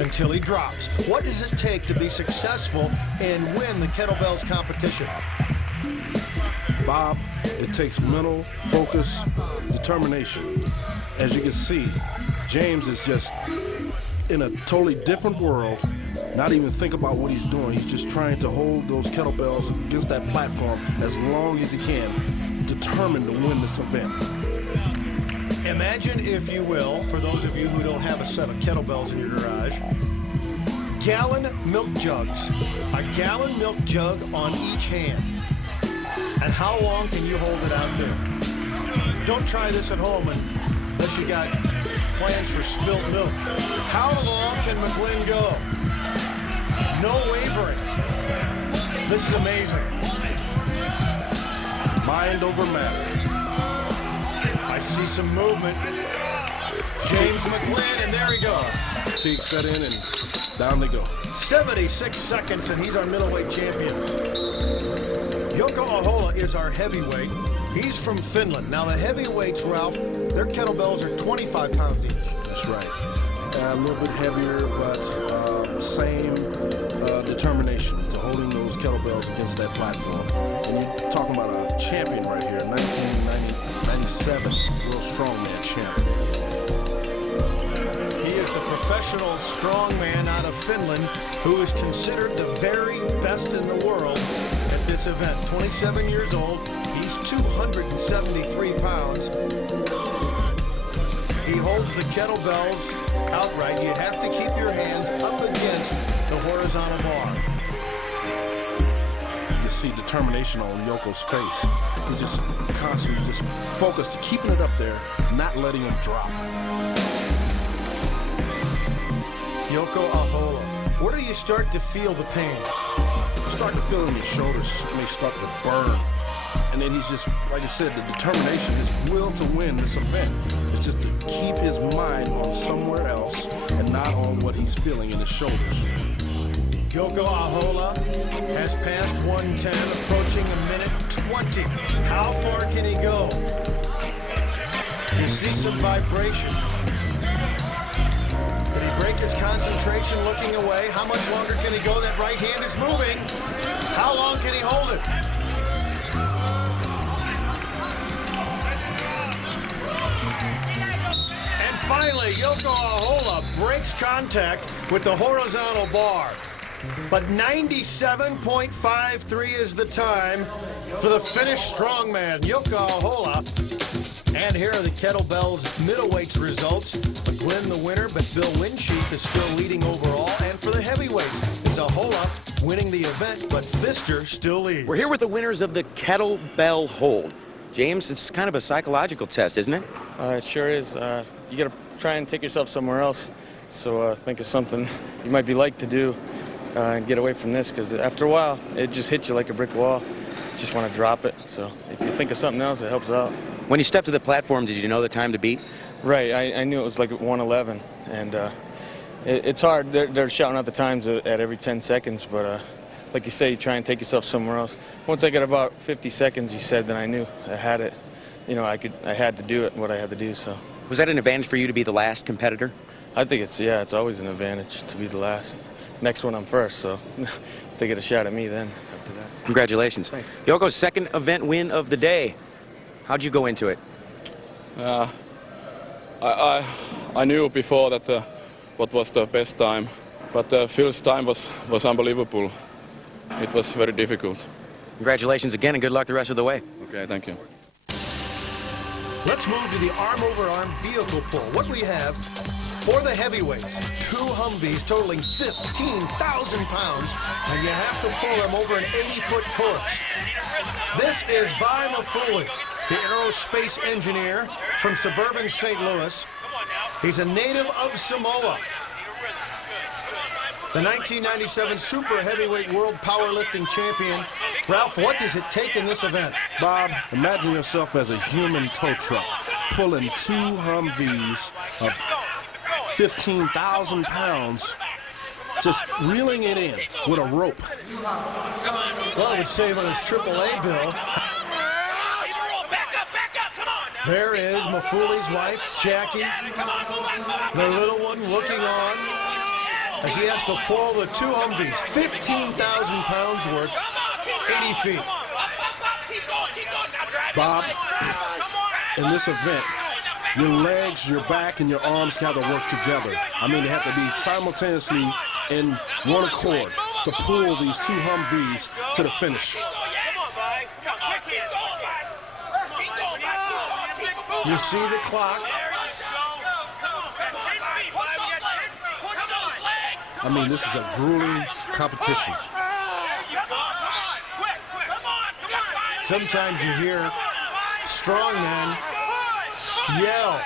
until he drops. What does it take to be successful and win the kettlebells competition? Bob, it takes mental focus, determination. As you can see, James is just in a totally different world, not even think about what he's doing. He's just trying to hold those kettlebells against that platform as long as he can, determined to win this event. Imagine, if you will, for those of you who don't have a set of kettlebells in your garage, gallon milk jugs. A gallon milk jug on each hand. And how long can you hold it out there? Don't try this at home unless you got plans for spilt milk. How long can McGlynn go? No wavering. This is amazing. Mind over matter. I see some movement. James McGlynn, and there he goes. Fatigue set in, and down they go. 76 seconds, and he's our middleweight champion. Jouko Ahola is our heavyweight. He's from Finland. Now, the heavyweights, Ralph, their kettlebells are 25 pounds each. That's right. A little bit heavier, but same determination to holding those kettlebells against that platform. And you're talking about a champion right here, 1997 World Strongman champion. He is the professional strongman out of Finland who is considered the very best in the world at this event. 27 years old. He's 273 pounds. He holds the kettlebells outright. You have to keep your hands up against the horizontal bar. You see determination on Jouko's face. He's just constantly just focused, keeping it up there, not letting him drop. Jouko Ahola, where do you start to feel the pain? You start to feel it in your shoulders, and they start to burn. And then he's just, like I said, the determination, his will to win this event is just to keep his mind on somewhere else and not on what he's feeling in his shoulders. Jouko Ahola has passed 110, approaching a minute 20. How far can he go? You see some vibration. Did he break his concentration looking away? How much longer can he go? That right hand is moving. How long can he hold it? And finally, Jouko Ahola breaks contact with the horizontal bar. But 97.53 is the time for the Finnish strongman, Jouko Ahola. And here are the kettlebells middleweights results. McGlynn the winner, but Bill Winchef is still leading overall. And for the heavyweights, it's Ahola winning the event, but Pfister still leads. We're here with the winners of the kettlebell hold. James, it's kind of a psychological test, isn't it? It sure is. You got to try and take yourself somewhere else. So think of something you might be like to do and get away from this, because after a while, it just hits you like a brick wall. You just want to drop it. So if you think of something else, it helps out. When you stepped to the platform, did you know the time to beat? Right. I knew it was like 1:11, and it's hard. They're shouting out the times at every 10 seconds, but like you say, you try and take yourself somewhere else. Once I got about 50 seconds, you said, then I knew I had it. You know, I had to do it, what I had to do. So was that an advantage for you to be the last competitor? I think it's always an advantage to be the last. Next one, I'm first, so they get a shot at me then after that. Congratulations. Thanks. Jouko's second event win of the day. How'd you go into it? I knew before that what was the best time, but Phil's time was unbelievable. It was very difficult. Congratulations again, and good luck the rest of the way. Okay, thank you. Let's move to the arm-over-arm vehicle pull. What we have for the heavyweights, 2 Humvees totaling 15,000 pounds, and you have to pull them over an 80-foot course. This is Vi Mafuli, the aerospace engineer from suburban St. Louis. He's a native of Samoa. The 1997 super heavyweight world powerlifting champion. Ralph, what does it take in this event? Bob, imagine yourself as a human tow truck pulling 2 Humvees of 15,000 pounds, just reeling it in with a rope. Well, I would save on his AAA bill. There is Mafuli's wife, Jackie, the little one looking on as he has to pull the 2 Humvees, 15,000 pounds worth, 80 feet. Bob, in this event, your legs, your back, and your arms got to work together. I mean, they have to be simultaneously in one accord to pull these 2 Humvees to the finish. You see the clock. I mean, this is a grueling competition. Sometimes you hear strongmen yell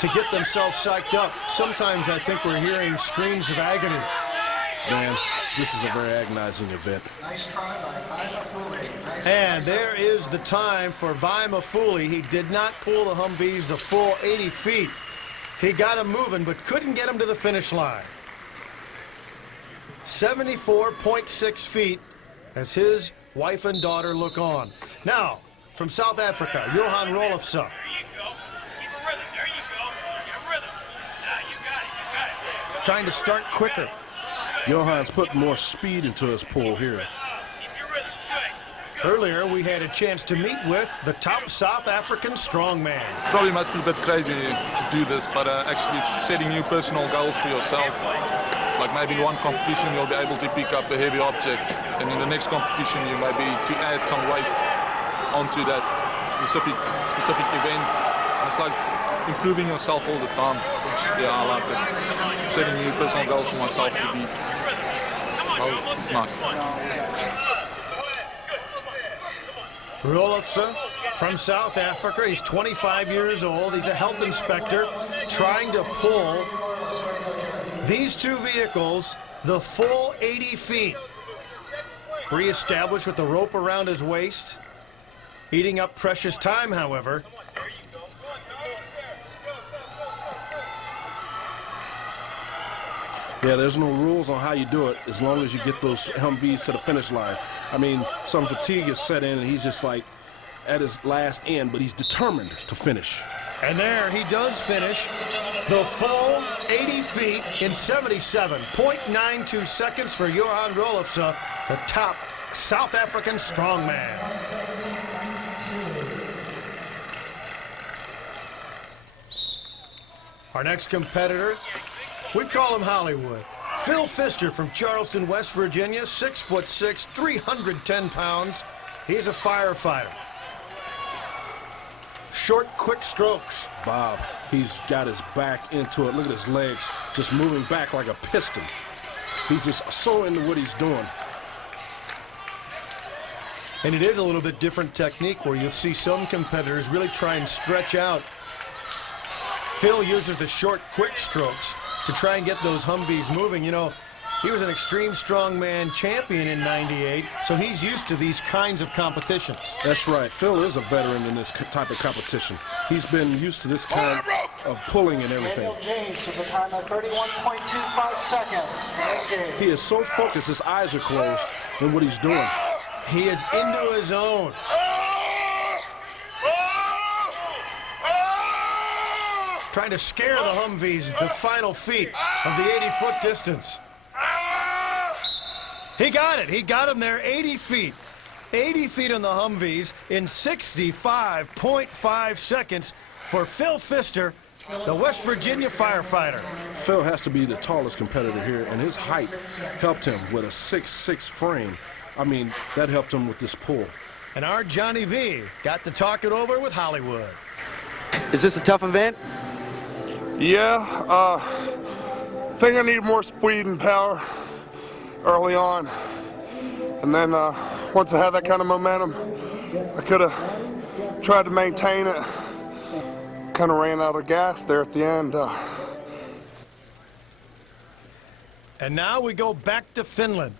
to get themselves psyched up. Sometimes I think we're hearing screams of agony. Man, this is a very agonizing event. And there is the time for Vai Mafuli. He did not pull the Humvees the full 80 feet. He got him moving, but couldn't get him to the finish line. 74.6 feet as his wife and daughter look on. Now, from South Africa, Johan Rolofse. Trying to start quicker. Johan's put more speed into his pull here. Earlier, we had a chance to meet with the top South African strongman. Probably must be a bit crazy to do this, but actually it's setting new personal goals for yourself. It's like maybe in one competition you'll be able to pick up a heavy object, and in the next competition you may be to add some weight onto that specific event. And it's like improving yourself all the time. Yeah, I like it. Setting new personal goals for myself to beat. Oh, it's nice. Rolofse from South Africa. He's 25 years old. He's a health inspector trying to pull these 2 vehicles the full 80 feet. Re-established with the rope around his waist. Eating up precious time, however. Yeah, there's no rules on how you do it as long as you get those Humvees to the finish line. I mean, some fatigue is set in and he's just like at his last end, but he's determined to finish. And there he does finish the full 80 feet in 77.92 seconds for Johan Rolofse, the top South African strongman. Our next competitor, we call him Hollywood. Phil Pfister from Charleston, West Virginia, 6'6", 310 pounds. He's a firefighter. Short, quick strokes. Bob, he's got his back into it. Look at his legs just moving back like a piston. He's just so into what he's doing. And it is a little bit different technique where you'll see some competitors really try and stretch out. Phil uses the short, quick strokes to try and get those Humvees moving. You know, he was an extreme strongman champion in '98, so he's used to these kinds of competitions. That's right. Phil is a veteran in this type of competition. He's been used to this kind of pulling and everything. Daniel James to the time of 31.25 seconds. He is so focused, his eyes are closed in what he's doing. He is into his own. Trying to scare the Humvees the final feet of the 80-foot distance. He got it. He got him there, 80 feet. 80 feet on the Humvees in 65.5 seconds for Phil Pfister, the West Virginia firefighter. Phil has to be the tallest competitor here, and his height helped him with a 6'6" frame. I mean, that helped him with this pull. And our Johnny V got to talk it over with Hollywood. Is this a tough event? Yeah, I think I need more speed and power early on. And then once I had that kind of momentum, I could have tried to maintain it. Kind of ran out of gas there at the end. And now we go back to Finland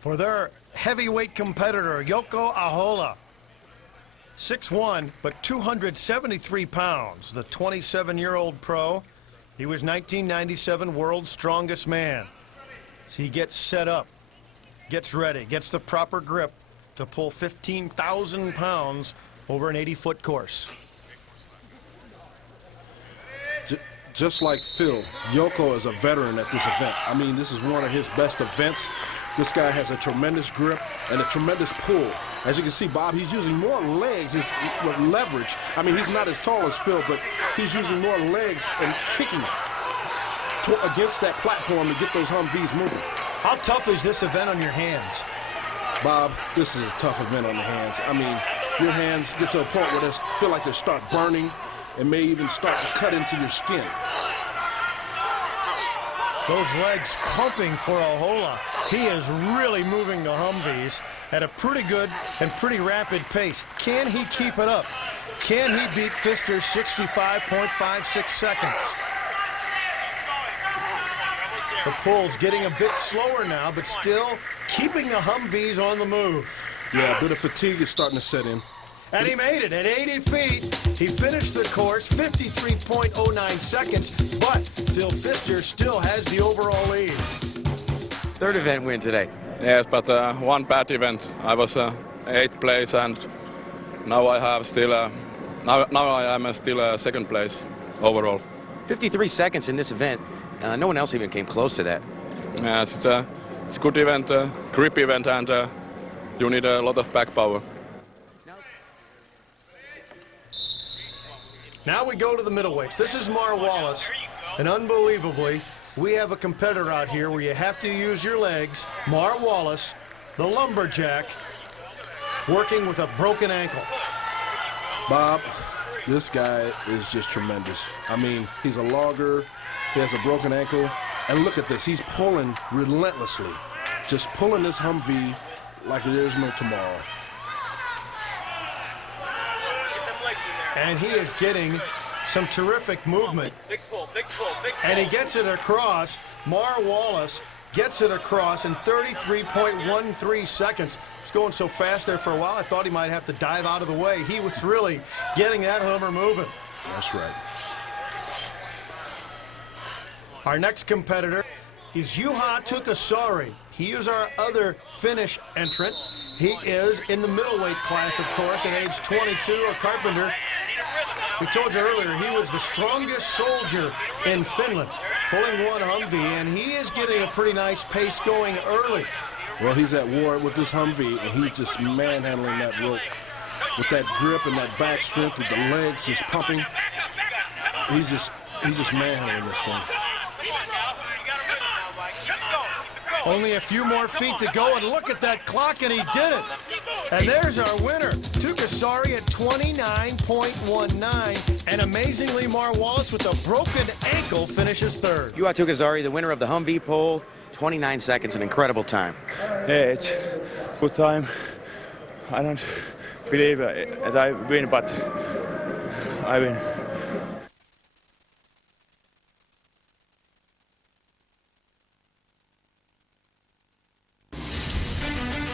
for their heavyweight competitor, Jouko Ahola. 6'1", but 273 pounds. The 27-year-old pro, he was 1997 World's Strongest Man. So he gets set up, gets ready, gets the proper grip to pull 15,000 pounds over an 80-foot course. Just like Phil, Yoko is a veteran at this event. I mean, this is one of his best events. This guy has a tremendous grip and a tremendous pull. As you can see, Bob, he's using more legs with leverage. I mean, he's not as tall as Phil, but he's using more legs and kicking against that platform to get those Humvees moving. How tough is this event on your hands? Bob, this is a tough event on the hands. I mean, your hands get to a point where they feel like they start burning and may even start to cut into your skin. Those legs pumping for Ahola. He is really moving the Humvees at a pretty good and pretty rapid pace. Can he keep it up? Can he beat Pfister's 65.56 seconds? The pull's getting a bit slower now, but still keeping the Humvees on the move. Yeah, a bit of fatigue is starting to set in. And he made it at 80 feet. He finished the course 53.09 seconds, but Phil Pfister still has the overall lead. Third event win today. Yes, but one bad event. I was 8th place, and now I have still now I am still second place overall. 53 seconds in this event. No one else even came close to that. Yes, it's a good event, grip event, and you need a lot of back power. Now we go to the middleweights. This is Mar Wallace, and unbelievably, we have a competitor out here where you have to use your legs. Mar Wallace, the lumberjack, working with a broken ankle. Bob, this guy is just tremendous. I mean, he's a logger, he has a broken ankle, and look at this, he's pulling relentlessly, just pulling this Humvee like there is no tomorrow. And he is getting some terrific movement. Big pull, big pull, big pull. And he gets it across. Mar Wallace gets it across in 33.13 seconds. He's going so fast there for a while, I thought he might have to dive out of the way. He was really getting that Hummer moving. That's right. Our next competitor is Juha Tukasari. He is our other Finnish entrant. He is in the middleweight class, of course, at age 22, a carpenter. We told you earlier he was the strongest soldier in Finland, pulling one Humvee, and he is getting a pretty nice pace going early. Well, he's at war with this Humvee, and he's just manhandling that rope. With that grip and that back strength, with the legs just pumping, he's just manhandling this thing. Only a few more feet to go, and look at that clock, and he did it. And there's our winner, Tukasari at 29.19, and amazingly, Mar Wallace with a broken ankle finishes third. Juha Tukasari, the winner of the Humvee pole, 29 seconds, an incredible time. Yeah, it's good time. I don't believe that I win, but I win.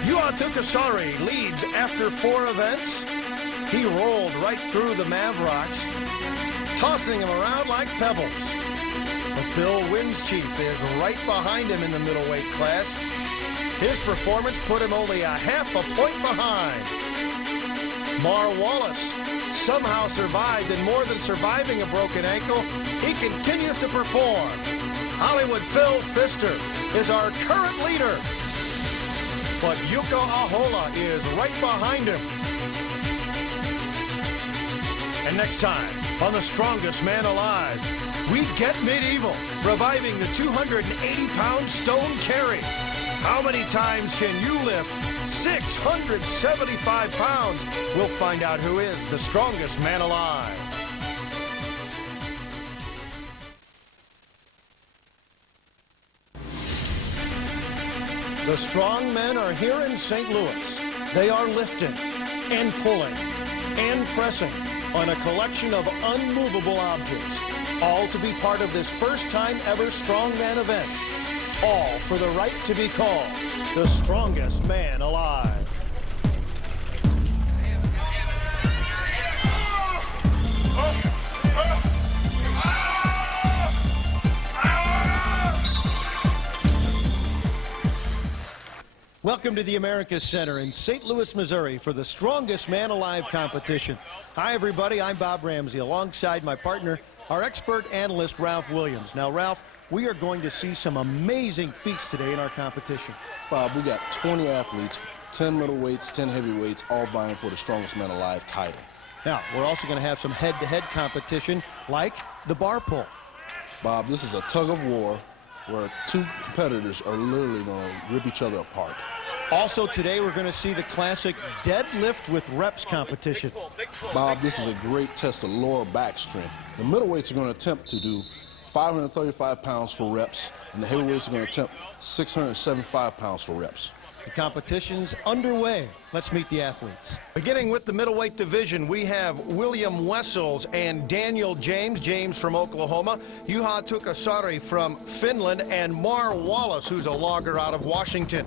Juha Tukasari leads after 4 events. He rolled right through the Mavrocks, tossing them around like pebbles. But Bill Winschief is right behind him in the middleweight class. His performance put him only a half a point behind. Mar Wallace somehow survived, and more than surviving a broken ankle, he continues to perform. Hollywood Phil Pfister is our current leader. But Jukka Ahola is right behind him. And next time on The Strongest Man Alive, we get medieval, reviving the 280-pound stone carry. How many times can you lift 675 pounds? We'll find out who is the strongest man alive. The strong men are here in St. Louis. They are lifting and pulling and pressing on a collection of unmovable objects, all to be part of this first-time ever strongman event, all for the right to be called the strongest man alive. Welcome to the America Center in St. Louis, Missouri for the Strongest Man Alive competition. Hi, everybody. I'm Bob Ramsey alongside my partner, our expert analyst, Ralph Williams. Now, Ralph, we are going to see some amazing feats today in our competition. Bob, we got 20 athletes, 10 middleweights, 10 heavyweights, all vying for the Strongest Man Alive title. Now, we're also going to have some head-to-head competition like the bar pull. Bob, this is a tug of war where two competitors are literally going to rip each other apart. Also today, we're going to see the classic deadlift with reps competition. Bob, this is a great test of lower back strength. The middleweights are going to attempt to do 535 pounds for reps, and the heavyweights are going to attempt 675 pounds for reps. The competition's underway. Let's meet the athletes. Beginning with the middleweight division, we have William Wessels and Daniel James. James from Oklahoma, Juha Tukasaari from Finland, and Mar Wallace, who's a logger out of Washington.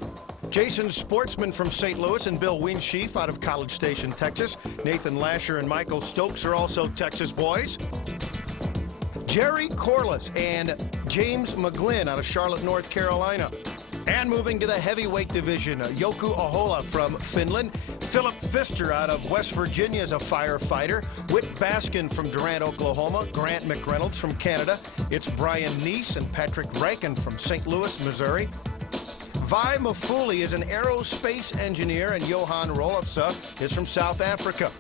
Jason Sportsman from St. Louis and Bill Winsheef out of College Station, Texas. Nathan Lasher and Michael Stokes are also Texas boys. Jerry Corliss and James McGlynn out of Charlotte, North Carolina. And moving to the heavyweight division, Jouko Ahola from Finland, Philip Pfister out of West Virginia is a firefighter, Whit Baskin from Durant, Oklahoma, Grant McReynolds from Canada, it's Brian Neese and Patrick Rankin from St. Louis, Missouri. Vi Mafuli is an aerospace engineer, and Johan Rolofsa is from South Africa.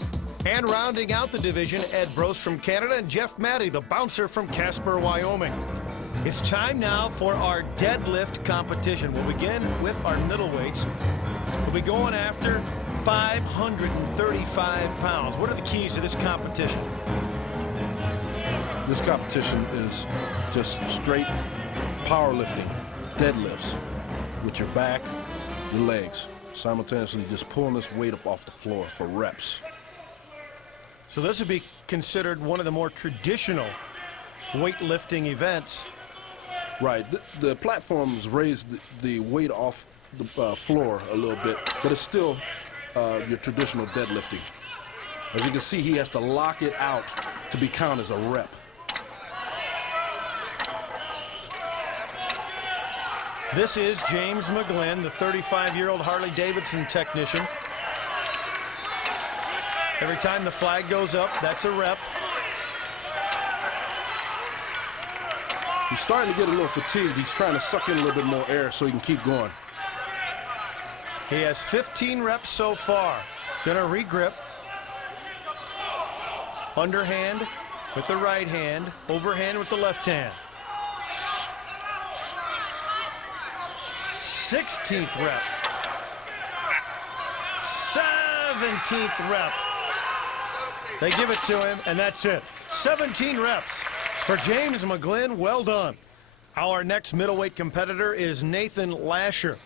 And rounding out the division, Ed Brose from Canada and Jeff Matty, the bouncer from Casper, Wyoming. It's time now for our deadlift competition. We'll begin with our middleweights. We'll be going after 535 pounds. What are the keys to this competition? This competition is just straight powerlifting, deadlifts with your back, your legs, simultaneously just pulling this weight up off the floor for reps. So this would be considered one of the more traditional weightlifting events. Right. The platforms raise the weight off the floor a little bit, but it's still your traditional deadlifting. As you can see, he has to lock it out to be counted as a rep. This is James McGlynn, the 35-year-old Harley-Davidson technician. Every time the flag goes up, that's a rep. He's starting to get a little fatigued. He's trying to suck in a little bit more air so he can keep going. He has 15 reps so far. Gonna regrip. Underhand with the right hand, overhand with the left hand. 16th rep. 17th rep. They give it to him, and that's it. 17 reps for James McGlynn. Well done. Our next middleweight competitor is Nathan Lasher.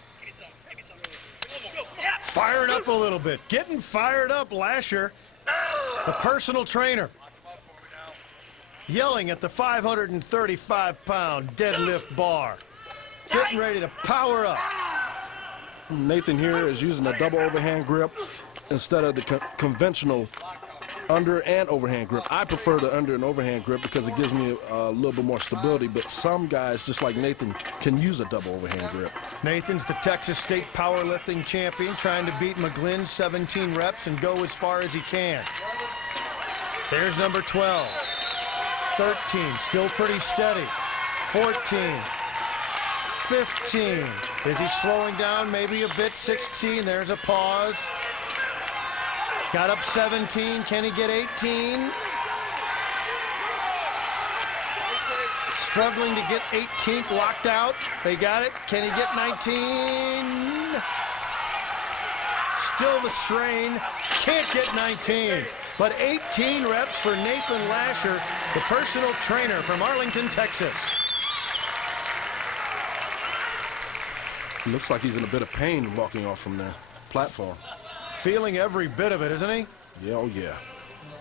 Firing up a little bit. Getting fired up, Lasher, the personal trainer. Yelling at the 535-pound deadlift bar. Getting ready to power up. Nathan here is using a double overhand grip instead of the conventional under and overhand grip. I prefer the under and overhand grip because it gives me a little bit more stability, but some guys, just like Nathan, can use a double overhand grip. Nathan's the Texas State powerlifting champion, trying to beat McGlynn's 17 reps and go as far as he can. There's number 12. 13, still pretty steady. 14. 15. Is he slowing down maybe a bit? 16. There's a pause. Got up 17. Can he get 18? Struggling to get 18th locked out. They got it. Can he get 19? Still the strain. Can't get 19. But 18 reps for Nathan Lasher, the personal trainer from Arlington, Texas. He looks like he's in a bit of pain walking off from the platform. Feeling every bit of it, isn't he? Yeah, oh yeah.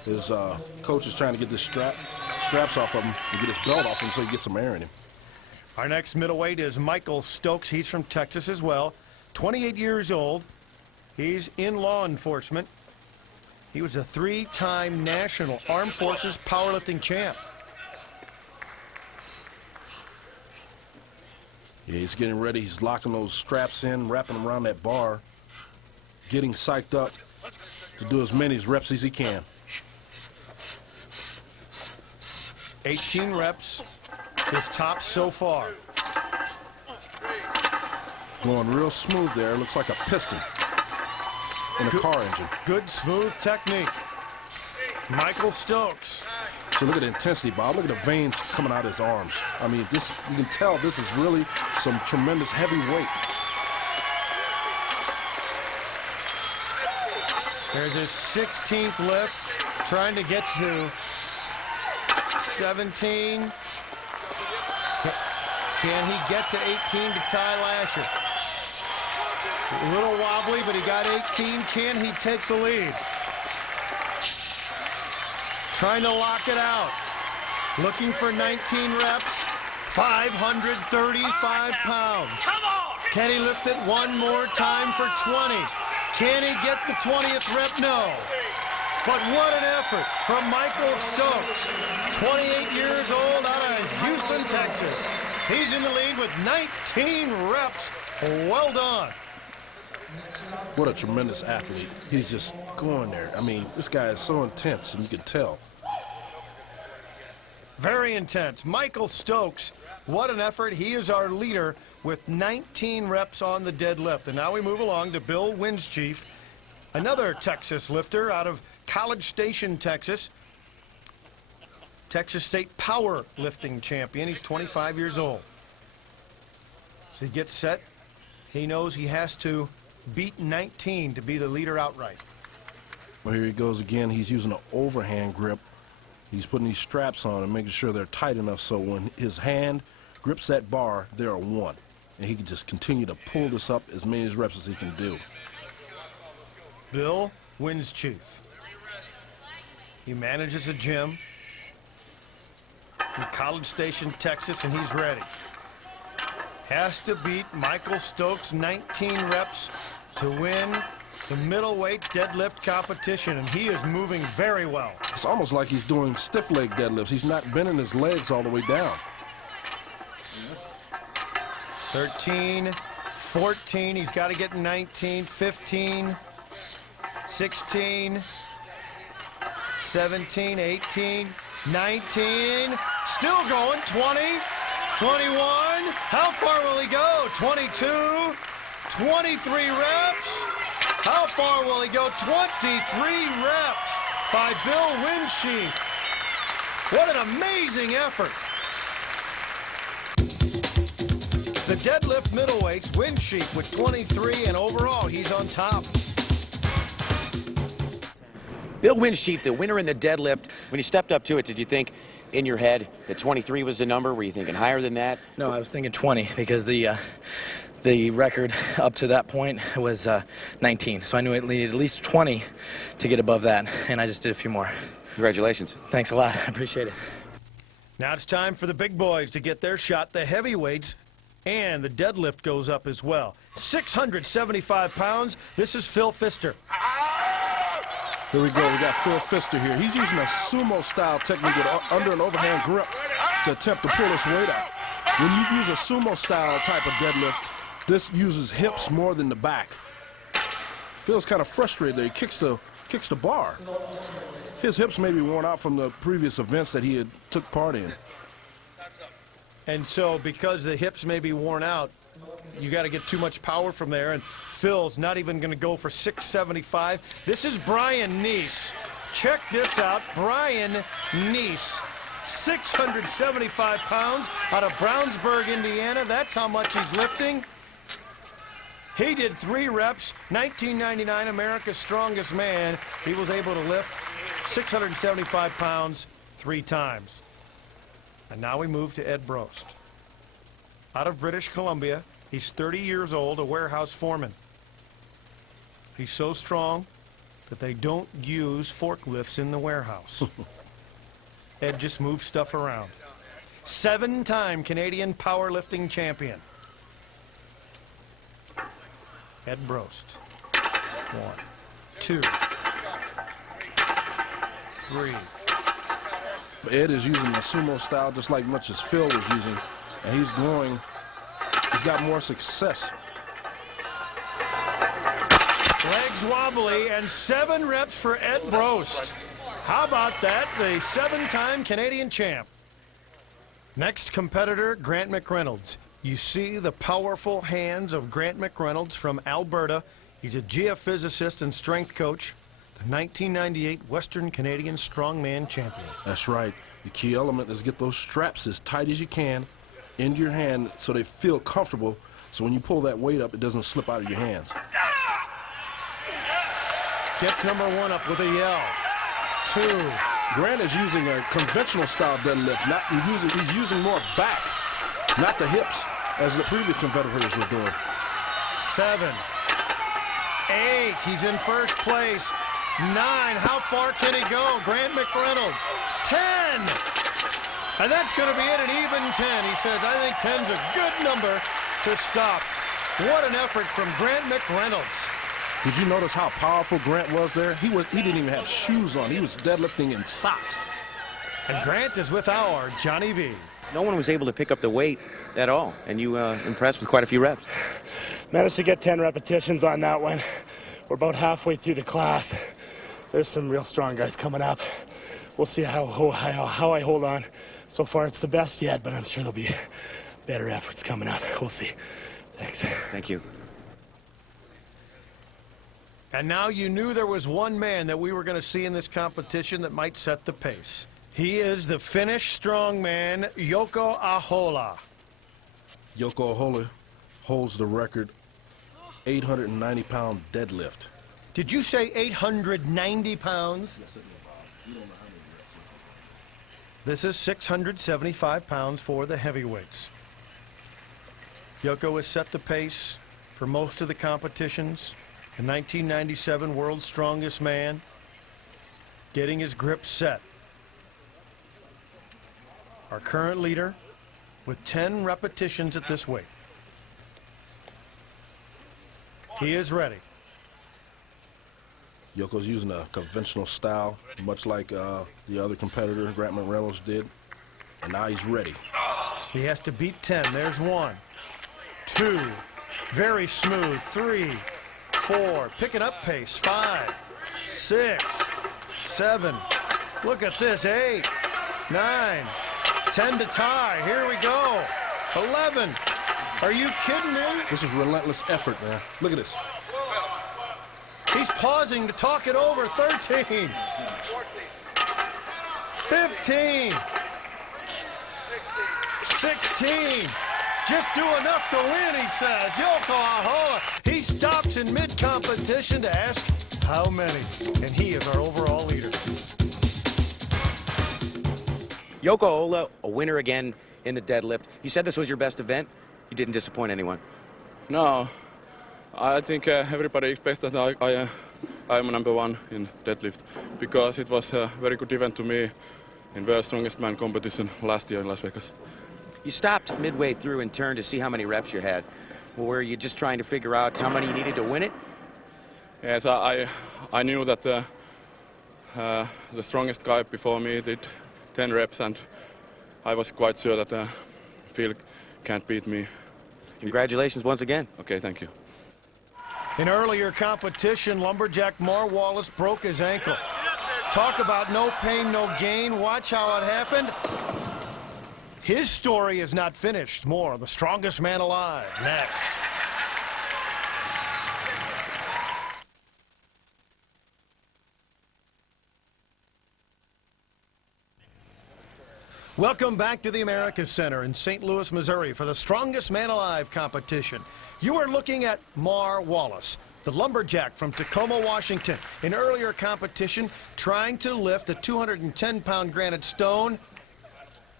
His coach is trying to get the straps off of him and get his belt off him so he gets some air in him. Our next middleweight is Michael Stokes. He's from Texas as well. 28 years old. He's in law enforcement. He was a 3-time national Armed Forces powerlifting champ. Yeah, he's getting ready. He's locking those straps in, wrapping them around that bar, getting psyched up to do as many reps as he can. 18 reps, his top so far. Going real smooth there. Looks like a piston in a car engine. Good, smooth technique. Michael Stokes. So look at the intensity, Bob. Look at the veins coming out of his arms. I mean, this, you can tell this is really some tremendous heavy weight. There's his 16th lift, trying to get to 17. Can he get to 18 to Ty Lasher? A little wobbly, but he got 18. Can he take the lead? Trying to lock it out. Looking for 19 reps. 535 pounds. Can he lift it one more time for 20? Can he get the 20th rep? No. But what an effort from Michael Stokes. 28 years old out of Houston, Texas. He's in the lead with 19 reps. Well done. What a tremendous athlete. He's just going there. I mean, this guy is so intense, and you can tell. Very intense. Michael Stokes, what an effort. He is our leader with 19 reps on the deadlift. And now we move along to Bill Winschief, another Texas lifter out of College Station, Texas. Texas State power lifting champion. He's 25 years old. So he gets set. He knows he has to beat 19 to be the leader outright. Well, here he goes again. He's using an overhand grip. He's putting these straps on and making sure they're tight enough so when his hand grips that bar, they're one. And he can just continue to pull this up as many reps as he can do. Bill Winschief. He manages a gym in College Station, Texas, and he's ready. Has to beat Michael Stokes 19 reps to win the middleweight deadlift competition, and he is moving very well. It's almost like he's doing stiff leg deadlifts. He's not bending his legs all the way down. 13, 14, he's got to get 19, 15, 16, 17, 18, 19, still going, 20, 21, how far will he go? 22, 23 reps. How far will he go? 23 reps by Bill Winschief. What an amazing effort. The deadlift middleweights, Winschief with 23, and overall he's on top. Bill Winschief, the winner in the deadlift. When you stepped up to it, did you think in your head that 23 was the number? Were you thinking higher than that? No, I was thinking 20 because the record up to that point was 19. So I knew it needed at least 20 to get above that, and I just did a few more. Congratulations. Thanks a lot. I appreciate it. Now it's time for the big boys to get their shot, the heavyweights, and the deadlift goes up as well. 675 pounds. This is Phil Pfister. Here we go. We got Phil Pfister here. He's using a sumo-style technique with under an overhand grip to attempt to pull this weight out. When you use a sumo-style type of deadlift, this uses hips more than the back. Phil's kind of frustrated there. He kicks the bar. His hips may be worn out from the previous events that he had took part in. And so because the hips may be worn out, you got to get too much power from there, and Phil's not even going to go for 675. This is Brian Neese. Check this out. Brian Neese, 675 pounds out of Brownsburg, Indiana. That's how much he's lifting. He did 3 reps, 1999 America's Strongest Man. He was able to lift 675 pounds 3 times. And now we move to Ed Brost. Out of British Columbia, he's 30 years old, a warehouse foreman. He's so strong that they don't use forklifts in the warehouse. Ed just moves stuff around. 7-time Canadian powerlifting champion. Ed Brost. 1, 2, 3. Ed is using the sumo style just like much as Phil was using, and he's going He's got more success. Legs wobbly, and 7 reps for Ed Brost. How about that? The 7-time Canadian champ. Next competitor, Grant McReynolds. You see the powerful hands of Grant McReynolds from Alberta. He's a geophysicist and strength coach, the 1998 Western Canadian Strongman champion. That's right. The key element is get those straps as tight as you can into your hand so they feel comfortable, so when you pull that weight up, it doesn't slip out of your hands. Gets number 1 up with a yell. 2. Grant is using a conventional style deadlift. He's using more back, not the hips, as the previous competitors were doing. 7. 8. He's in first place. 9. How far can he go? Grant McReynolds. 10. And that's going to be it, an even 10. He says, I think 10's a good number to stop. What an effort from Grant McReynolds. Did you notice how powerful Grant was there? He didn't even have shoes on. He was deadlifting in socks. And Grant is with our Johnny V. No one was able to pick up the weight at all, and you impressed with quite a few reps. Managed to get 10 repetitions on that one. We're about halfway through the class. There's some real strong guys coming up. We'll see how I hold on. So far, it's the best yet, but I'm sure there'll be better efforts coming up. We'll see. Thanks. Thank you. And now you knew there was one man that we were going to see in this competition that might set the pace. He is the Finnish strongman, Jouko Ahola. Jouko Ahola holds the record 890-pound deadlift. Did you say 890 pounds? This is 675 pounds for the heavyweights. Jouko has set the pace for most of the competitions. The 1997 World's Strongest Man, getting his grip set. Our current leader with 10 repetitions at this weight. He is ready. Jouko's using a conventional style, much like the other competitor, Grant McReynolds, did. And now he's ready. He has to beat 10. There's 1, 2, very smooth, 3, 4, picking up pace, 5, 6, 7, look at this, 8, 9, 10 to tie, here we go, 11, are you kidding me? This is relentless effort, man. Look at this. He's pausing to talk it over, 13, 15, 16, just do enough to win, he says. Jouko Ahola. He stops in mid-competition to ask how many, and he is our overall leader. Jouko Ahola, a winner again in the deadlift. You said this was your best event. You didn't disappoint anyone. No, I think everybody expects that I am number 1 in deadlift because it was a very good event to me in World's Strongest Man competition last year in Las Vegas. You stopped midway through and turned to see how many reps you had. Were you just trying to figure out how many you needed to win it? Yes, I knew that the strongest guy before me did 10 reps, and I was quite sure that Phil can't beat me. Congratulations once again. Okay, thank you. In earlier competition, lumberjack Mar Wallace broke his ankle. Talk about no pain, no gain. Watch how it happened. His story is not finished. More, the strongest man alive, next. Welcome back to the America Center in St. Louis, Missouri for the Strongest Man Alive competition. You are looking at Mar Wallace, the lumberjack from Tacoma, Washington. In earlier competition, trying to lift a 210-pound granite stone.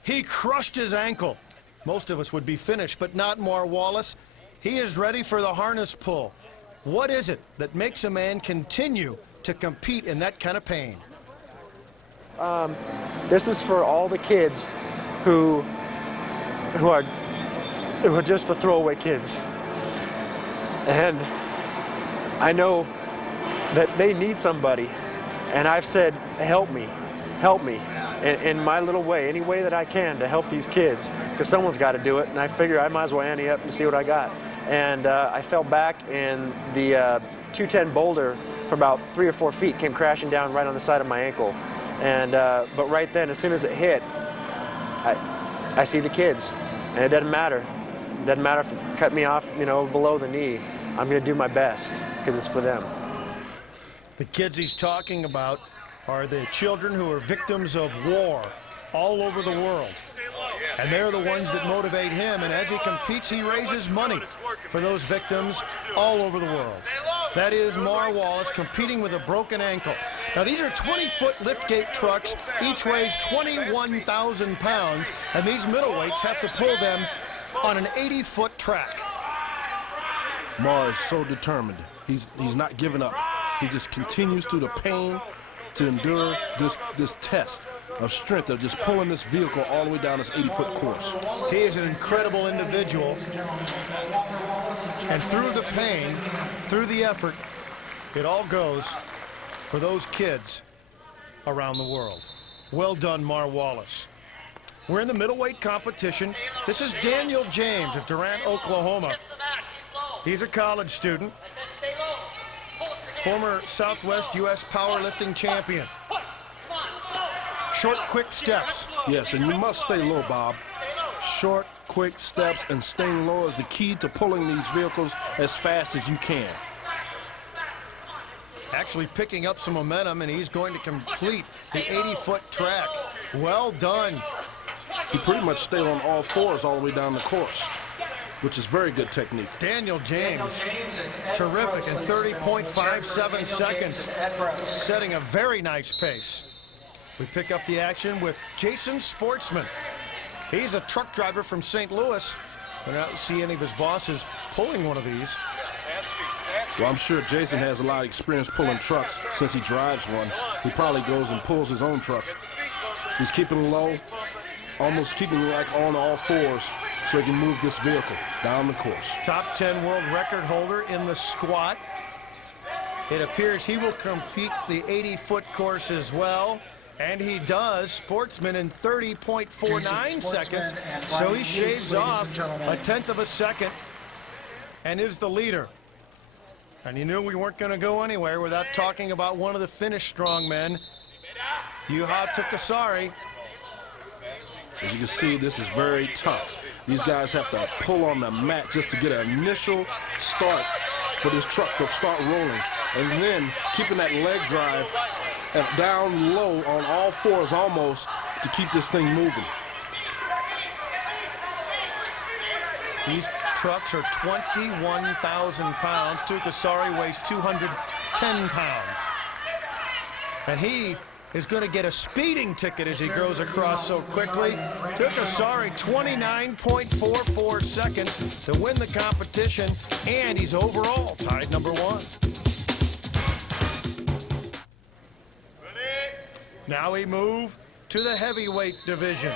He crushed his ankle. Most of us would be finished, but not Mar Wallace. He is ready for the harness pull. What is it that makes a man continue to compete in that kind of pain? This is for all the kids who are just the throwaway kids. And I know that they need somebody. And I've said, help me. help me in my little way, any way that I can to help these kids, because someone's got to do it, and I figure I might as well ante up and see what I got. And I fell back, and the 210 boulder from about 3 or 4 feet came crashing down right on the side of my ankle. And but right then, as soon as it hit, I see the kids, and it doesn't matter. It doesn't matter if it cut me off, you know, below the knee. I'm going to do my best because it's for them. The kids he's talking about are the children who are victims of war all over the world. And they're the ones that motivate him, and as he competes, he raises money for those victims all over the world. That is Mar Wallace competing with a broken ankle. Now, these are 20-foot liftgate trucks. Each weighs 21,000 pounds, and these middleweights have to pull them on an 80-foot track. Mar is so determined. He's not giving up. He just continues through the pain to endure this test of strength of just pulling this vehicle all the way down this 80-foot course. He is an incredible individual, and through the pain, through the effort, it all goes for those kids around the world. Well done, Mar Wallace. We're in the middleweight competition. This is Daniel James of Durant, Oklahoma. He's a college student, former Southwest U.S. powerlifting champion. Short, quick steps. Yes, and you must stay low, Bob. Short, quick steps and staying low is the key to pulling these vehicles as fast as you can. Actually picking up some momentum, and he's going to complete the 80-foot track. Well done. He pretty much stayed on all fours all the way down the course, which is very good technique. Daniel James, terrific in 30.57 seconds, setting a very nice pace. We pick up the action with Jason Sportsman. He's a truck driver from St. Louis. I don't see any of his bosses pulling one of these. Well, I'm sure Jason has a lot of experience pulling trucks since he drives one. He probably goes and pulls his own truck. He's keeping low, almost keeping like on all fours so he can move this vehicle down the course. Top 10 world record holder in the squat. It appears he will compete the 80-foot course as well. And he does. Sportsman in 30.49 seconds. So he shaves off a tenth of a second and is the leader. And you knew we weren't going to go anywhere without talking about one of the Finnish strongmen, Juha Tukkasari. As you can see, this is very tough. These guys have to pull on the mat just to get an initial start for this truck to start rolling. And then keeping that leg drive and down low on all fours almost to keep this thing moving. These trucks are 21,000 pounds. Tukkasari weighs 210 pounds. And he is going to get a speeding ticket as he goes across so quickly. Tukkasari 29.44 seconds to win the competition, and he's overall tied #1. Now we move to the heavyweight division.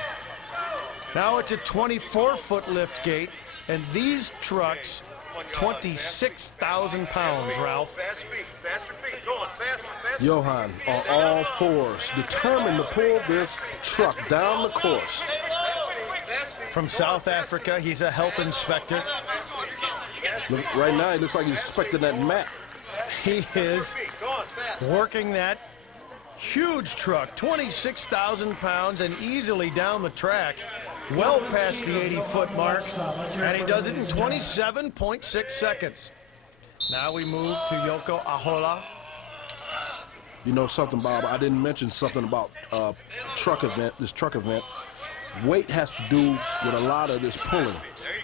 Now it's a 24-foot lift gate, and these trucks, 26,000 pounds, Ralph. Johan on all fours, determined to pull this truck down the course. From South Africa, he's a health inspector. Look, right now, he looks like he's inspecting that mat. He is working that huge truck, 26,000 pounds, and easily down the track, well past the 80-foot mark, and he does it in 27.6 seconds. Now we move to Jouko Ahola. You know something, Bob? I didn't mention something about this truck event. Weight has to do with a lot of this pulling,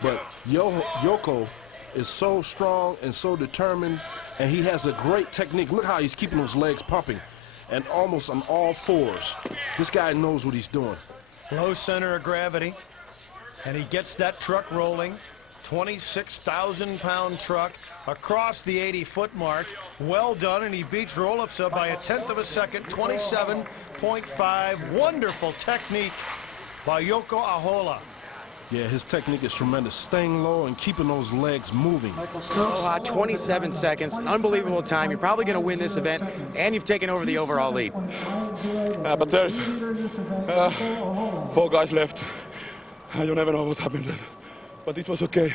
but Jouko is so strong and so determined, and he has a great technique. Look how he's keeping those legs pumping, and almost on all fours. This guy knows what he's doing. Low center of gravity, and he gets that truck rolling. 26,000-pound truck across the 80-foot mark. Well done, and he beats Rolofsa by a tenth of a second, 27.5. Wonderful technique by Jouko Ahola. Yeah, his technique is tremendous. Staying low and keeping those legs moving. 27 seconds, unbelievable time. You're probably going to win this event, and you've taken over the overall lead. But there's 4 guys left. You never know what happened. But it was okay.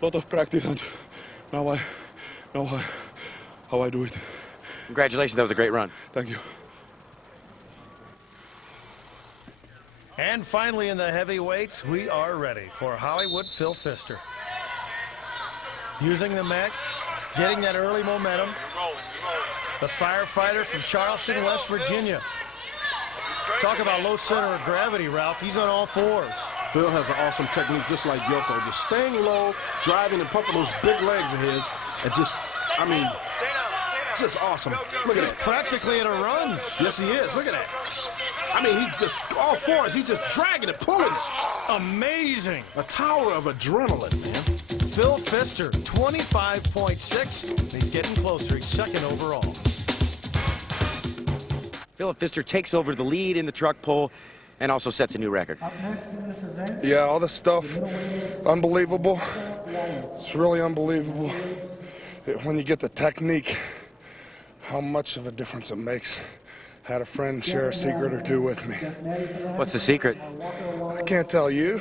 A lot of practice, and now I know how I do it. Congratulations, that was a great run. Thank you. And finally in the heavyweights, we are ready for Hollywood Phil Pfister. Using the mech, getting that early momentum. The firefighter from Charleston, West Virginia. Talk about low center of gravity, Ralph. He's on all fours. Phil has an awesome technique just like Yoko. Just staying low, driving and pumping those big legs of his. And just, I mean, just awesome. Look at He's it. Practically in a run. Yes, he is. Look at that. I mean, he's just all fours. He's just dragging and pulling. Amazing. A tower of adrenaline, man. Phil Pfister, 25.6. He's getting closer. He's second overall. Philip Pfister takes over the lead in the truck pull and also sets a new record. Yeah, all this stuff, unbelievable. It's really unbelievable when you get the technique, how much of a difference it makes. Had a friend share a secret or two with me. What's the secret? I can't tell you.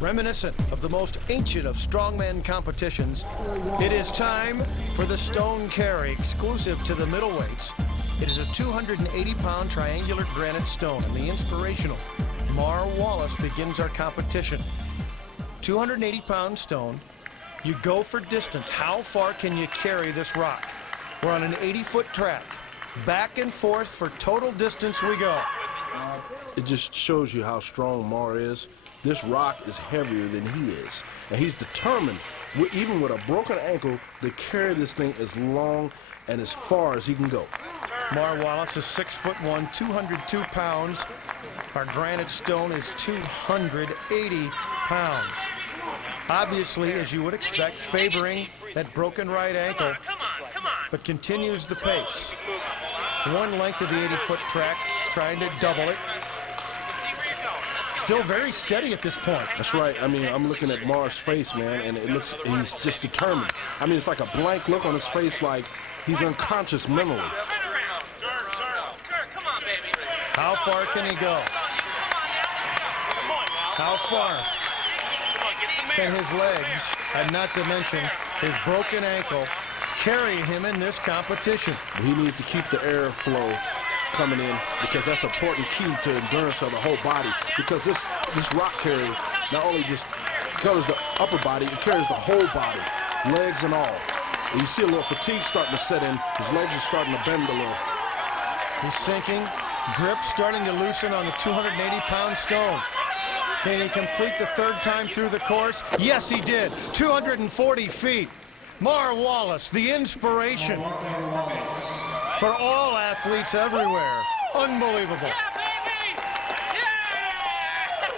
Reminiscent of the most ancient of strongman competitions, it is time for the stone carry exclusive to the middleweights. It is a 280-pound triangular granite stone, and the inspirational Mar Wallace begins our competition. 280-pound stone. You go for distance. How far can you carry this rock? We're on an 80-foot track. Back and forth for total distance we go. It just shows you how strong Mar is. This rock is heavier than he is. And he's determined, even with a broken ankle, to carry this thing as long and as far as he can go. Mar Wallace is 6'1", 202 pounds. Our granite stone is 280 pounds. Obviously, as you would expect, favoring that broken right ankle, but continues the pace. One length of the 80-foot track, trying to double it. Still very steady at this point. That's right. I mean, I'm looking at Mar's face, man, and it looks, he's just determined. I mean, it's like a blank look on his face, like he's unconscious mentally. How far can he go? How far can his legs, and not to mention his broken ankle, carry him in this competition? He needs to keep the airflow coming in, because that's an important key to endurance of the whole body, because this rock carry not only just covers the upper body, it carries the whole body, legs and all. And you see a little fatigue starting to set in. His legs are starting to bend a little. He's sinking. Grip starting to loosen on the 280-pound stone. Can he complete the third time through the course? Yes, he did. 240 feet. Mar Wallace, the inspiration for all athletes everywhere. Unbelievable.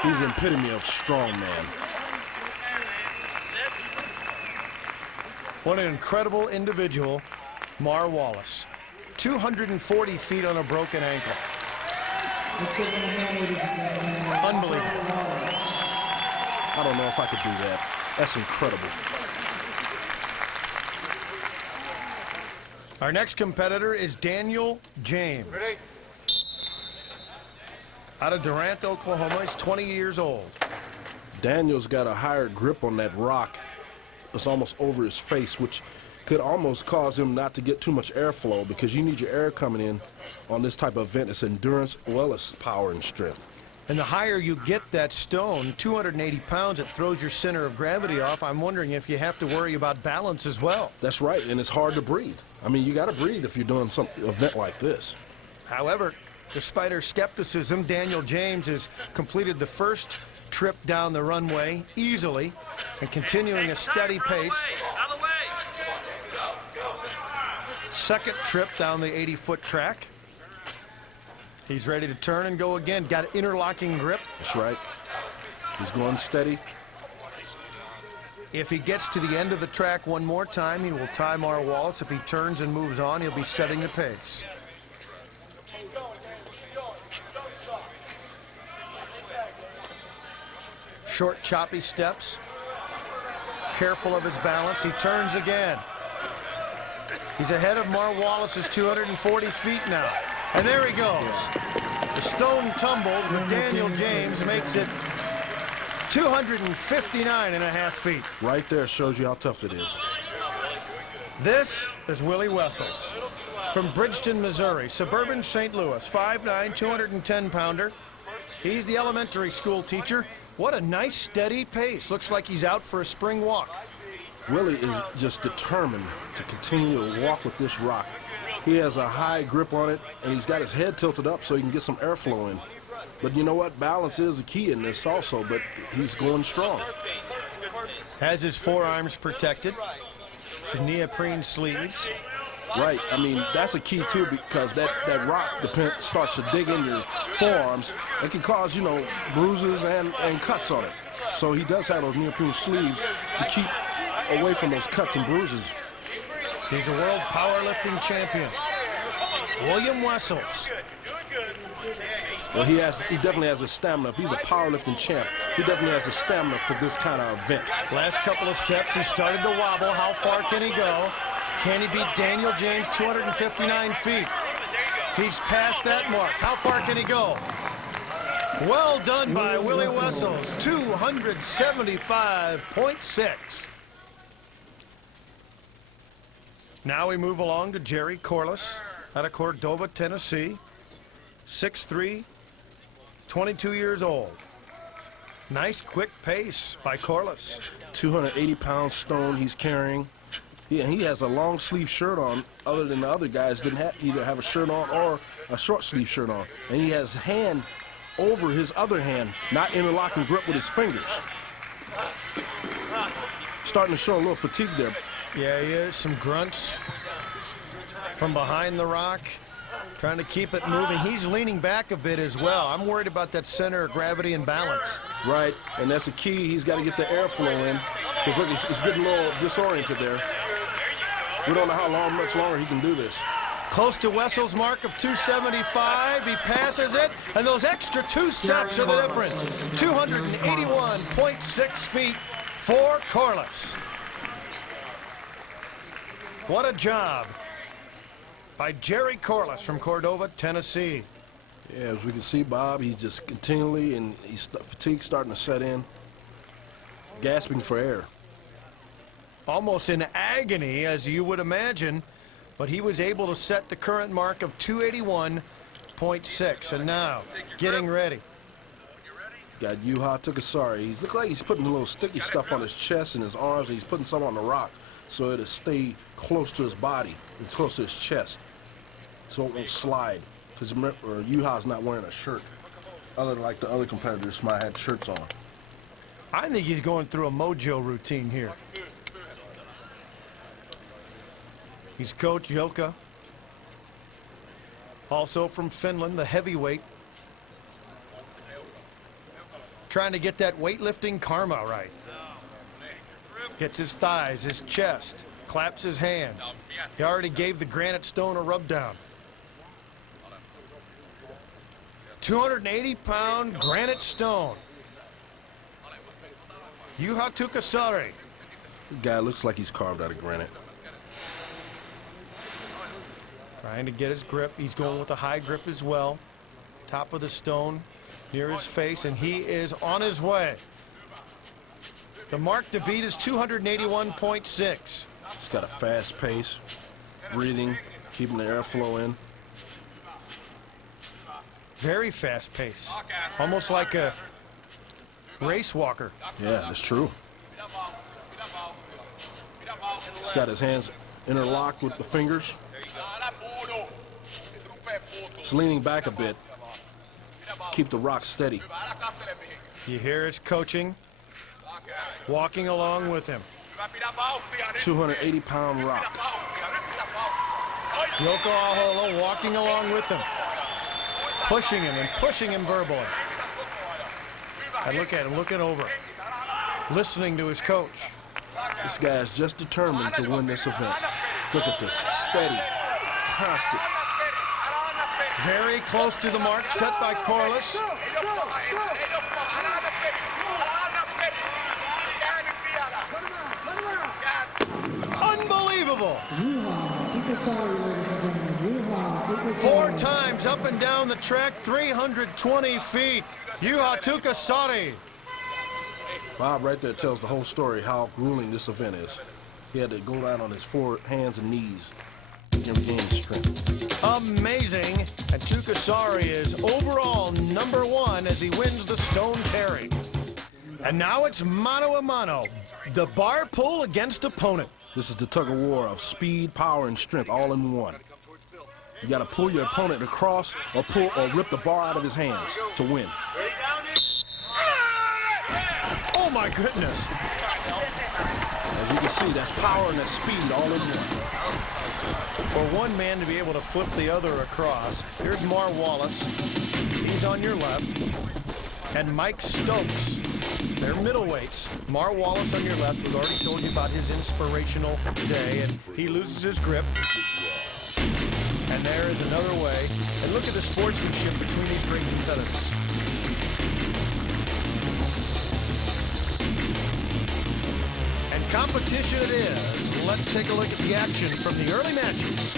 He's the epitome of strong man. What an incredible individual, Mar Wallace. 240 feet on a broken ankle. Unbelievable. I don't know if I could do that. That's incredible. Our next competitor is Daniel James. Ready? Out of Durant, Oklahoma. He's 20 years old. Daniel's got a higher grip on that rock. It's almost over his face, which could almost cause him not to get too much airflow, because you need your air coming in on this type of event. It's endurance as well as power and strength. And the higher you get that stone, 280 pounds, it throws your center of gravity off. I'm wondering if you have to worry about balance as well. That's right, and it's hard to breathe. I mean, you got to breathe if you're doing some event like this. However, despite our skepticism, Daniel James has completed the first trip down the runway easily and continuing a steady pace. Second trip down the 80-foot track. He's ready to turn and go again. Got an interlocking grip. That's right. He's going steady. If he gets to the end of the track one more time, he will tie Mar Wallace. If he turns and moves on, he'll be setting the pace. short, choppy steps. Careful of his balance. He turns again. He's ahead of Mar Wallace's 240 feet now. And there he goes. The stone tumbled, but Daniel James makes it 259.5 feet. Right there shows you how tough it is. This is Willie Wessels from Bridgeton, Missouri, suburban St. Louis, 5'9", 210-pounder. He's the elementary school teacher. What a nice, steady pace. Looks like he's out for a spring walk. Willie is just determined to continue to walk with this rock. He has a high grip on it, and he's got his head tilted up so he can get some airflow in. But you know what? Balance is the key in this also, but he's going strong. Has his forearms protected. Some neoprene sleeves. Right. I mean, that's a key, too, because that rock starts to dig in your forearms. It can cause, you know, bruises and cuts on it. So he does have those neoprene sleeves to keep away from those cuts and bruises. He's a world powerlifting champion. William Wessels. Well, he definitely has the stamina. If he's a powerlifting champ, he definitely has the stamina for this kind of event. Last couple of steps, he started to wobble. How far can he go? Can he beat Daniel James, 259 feet? He's past that mark. How far can he go? Well done by Willie Wessels, 275.6. Now we move along to Jerry Corliss out of Cordova, Tennessee. 6'3", 22 years old. Nice quick pace by Corliss. 280-pound stone he's carrying. He has a long sleeve shirt on, other than the other guys didn't either have a shirt on or a short sleeve shirt on. And he has hand over his other hand, not interlocking grip with his fingers. Starting to show a little fatigue there. Yeah, he is. Some grunts from behind the rock, trying to keep it moving. He's leaning back a bit as well. I'm worried about that center of gravity and balance. Right, and that's the key. He's got to get the airflow in. Because look, it's getting a little disoriented there. We don't know how much longer he can do this. Close to Wessels' mark of 275. He passes it, and those extra 2 steps are the difference. 281.6 feet for Corliss. What a job by Jerry Corliss from Cordova, Tennessee. Yeah, as we can see, Bob, he's just continually, and fatigue starting to set in, gasping for air. Almost in agony, as you would imagine, but he was able to set the current mark of 281.6, and now getting ready. Got Juha Tukasari. He looks like he's putting a little sticky stuff on his chest and his arms, and he's putting some on the rock so it'll stay close to his body and close to his chest so it won't slide. Because Juha's not wearing a shirt, other than like the other competitors might have shirts on. I think he's going through a mojo routine here. He's Coach Joka, also from Finland, the heavyweight. Trying to get that weightlifting karma right. Gets his thighs, his chest, claps his hands. He already gave the granite stone a rub down. 280-pound granite stone. Juha Tukasari. The guy looks like he's carved out of granite. Trying to get his grip. He's going with a high grip as well. Top of the stone near his face, and he is on his way. The mark to beat is 281.6. He's got a fast pace, breathing, keeping the airflow in. Very fast pace. Almost like a race walker. Yeah, that's true. He's got his hands interlocked with the fingers. He's leaning back a bit. Keep the rock steady. You hear his coaching, walking along with him. 280-pound rock. Joka Ahola walking along with him, pushing him and pushing him verbally. I look at him, looking over, listening to his coach. This guy is just determined to win this event. Look at this, steady, constant. Very close to the mark set by Corliss. Unbelievable. 4 times up and down the track, 320 feet. Juha Tuukkasaari. Bob right there tells the whole story how grueling this event is. He had to go down on his hands and knees and regain strength. Amazing. And Tuukkasaari is overall #1 as he wins the stone carry. And now it's mano a mano. The bar pull against opponent. This is the tug of war of speed, power, and strength all in one. You got to pull your opponent across or pull or rip the bar out of his hands to win. Oh my goodness. As you can see, that's power and that's speed all in one. For one man to be able to flip the other across, here's Mar Wallace. He's on your left. And Mike Stokes. They're middleweights. Mar Wallace on your left. We've already told you about his inspirational day, and he loses his grip. And there is another way. And look at the sportsmanship between these great competitors. And competition it is. Let's take a look at the action from the early matches.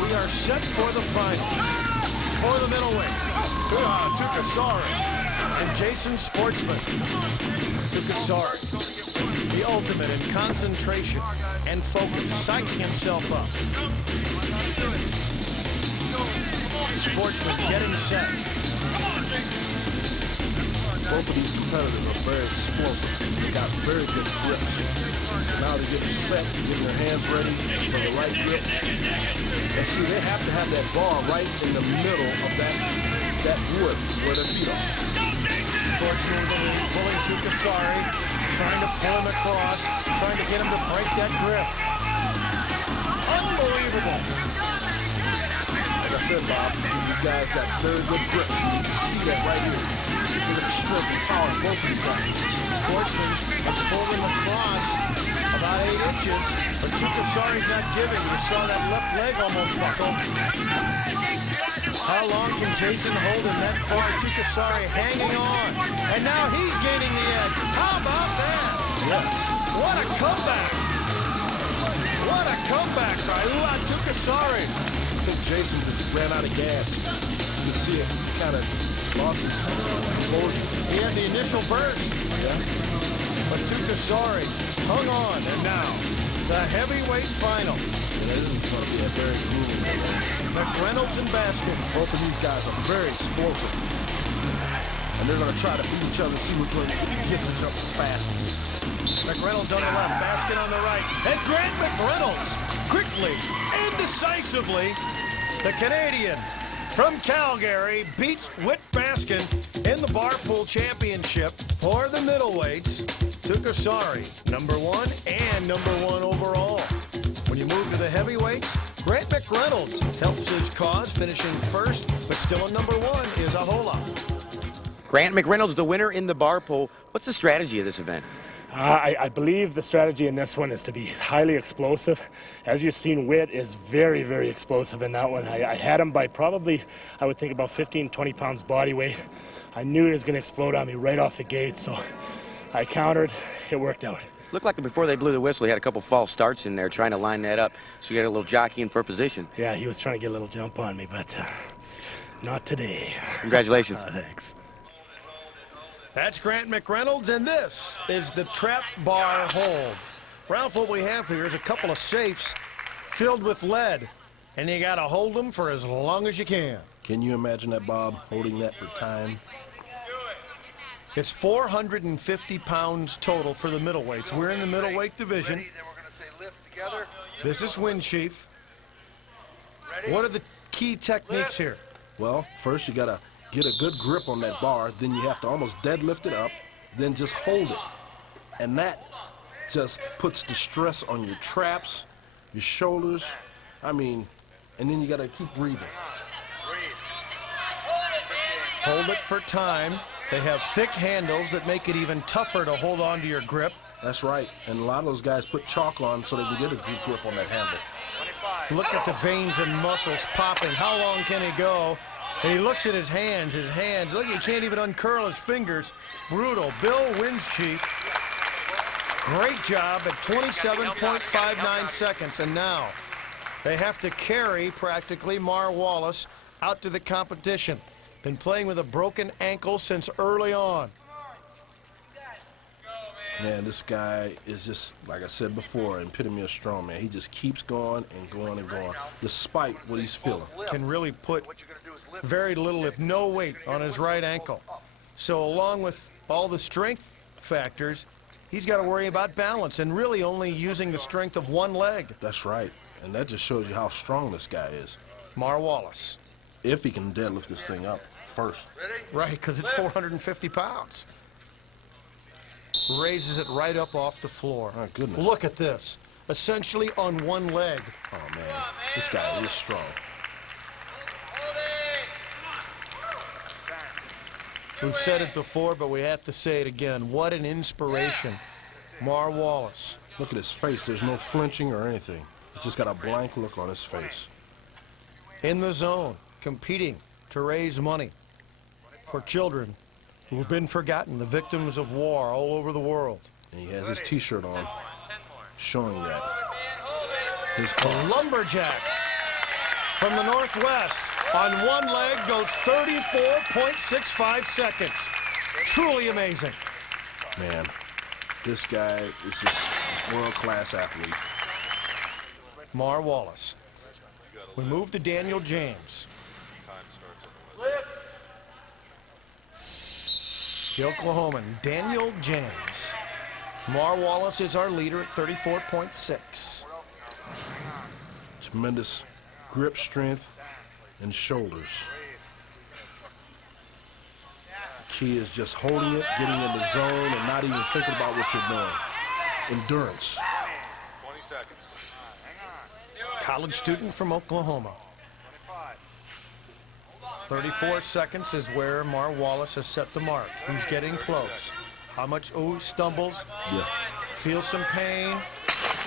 We are set for the finals. For the middleweights, Juha Tuukkasaari and Jason Sportsman. Tuukkasaari, the ultimate in concentration and focus, psyching himself up. Sportsman getting set. Both of these competitors are very explosive. They got very good grips. Now they're getting set, getting their hands ready for the right grip. And see, they have to have that bar right in the middle of that wood where their feet are. Sportsman pulling Tukasari, trying to pull him across, trying to get him to break that grip. Unbelievable. Like I said, Bob, these guys got very good grips. You can see that right here. Look at the strength and power in both of these athletes. Sportsman pulled him across about 8 inches, but Tukasari's not giving. You saw that left leg almost buckle. How long can Jason hold him that far? Tukasari hanging on, and now he's gaining the edge. How about that? Yes. What a comeback! What a comeback by Ulan Tukasari. I think Jason just ran out of gas. You can see it kind of lost his composure. He had the initial burst. Yeah. But Tukasari hung on, and now the heavyweight final. Yeah, this is going to be a very grueling one. McReynolds and Baskin. Both of these guys are very explosive. And they're going to try to beat each other and see which one gets to jump fastest. McReynolds on the left, Baskin on the right. And Grant McReynolds, quickly and decisively, the Canadian from Calgary beats Whit Baskin in the bar pool championship for the middleweights. Tukasari, #1 and #1 overall. When you move to the heavyweights, Grant McReynolds helps his cause, finishing first, but still in #1 is Ahola. Grant McReynolds, the winner in the bar pool. What's the strategy of this event? I believe the strategy in this one is to be highly explosive. As you've seen, Whit is very, very explosive in that one. I had him by probably, I would think, about 15, 20 pounds body weight. I knew he was going to explode on me right off the gate, so I countered. It worked out. Looked like before they blew the whistle, he had a couple false starts in there trying to line that up, so you had a little jockeying for position. Yeah, he was trying to get a little jump on me, but not today. Congratulations. Thanks. That's Grant McReynolds, and this is the trap bar hold. Ralph, what we have here is a couple of safes filled with lead, and you got to hold them for as long as you can. Can you imagine that, Bob, holding that for time? It's 450 pounds total for the middleweights. We're in the middleweight division. This is Windschief. What are the key techniques here? Well, first you got to get a good grip on that bar, then you have to almost deadlift it up, then just hold it. And that just puts the stress on your traps, your shoulders, and then you got to keep breathing. Hold it for time. They have thick handles that make it even tougher to hold on to your grip. That's right, and a lot of those guys put chalk on so they can get a good grip on that handle. Look at the veins and muscles popping. How long can he go? And he looks at his hands. Look, he can't even uncurl his fingers. Brutal. Bill Windschief. Great job at 27.59 seconds. And now they have to carry practically Mar Wallace out to the competition. Been playing with a broken ankle since early on. Man, this guy is just, like I said before, an epitome of strong, man. He just keeps going and going and going, despite what he's feeling. Can really put very little, if no weight, on his right ankle. So along with all the strength factors, he's got to worry about balance and really only using the strength of one leg. That's right, and that just shows you how strong this guy is. Mar Wallace. If he can deadlift this thing up first. Right, because it's 450 pounds. Raises it right up off the floor. Oh, goodness. Look at this. Essentially on one leg. Oh, man. This guy is strong. We've said it before, but we have to say it again. What an inspiration. Mar Wallace. Look at his face. There's no flinching or anything. He's just got a blank look on his face. In the zone, competing to raise money for children who have been forgotten, the victims of war all over the world. And he has his T-shirt on, showing that. His lumberjack from the Northwest on one leg goes 34.65 seconds. Truly amazing. Man, this guy is just a world-class athlete. Mar Wallace. We move to Daniel James. The Oklahoman, Daniel James. Mar Wallace is our leader at 34.6. Tremendous grip strength and shoulders. Key is just holding it, getting in the zone, and not even thinking about what you're doing. Endurance. 20 seconds. College student from Oklahoma. 34 seconds is where Mar Wallace has set the mark. He's getting close. How much? Oh, he stumbles. Yeah. Feels some pain.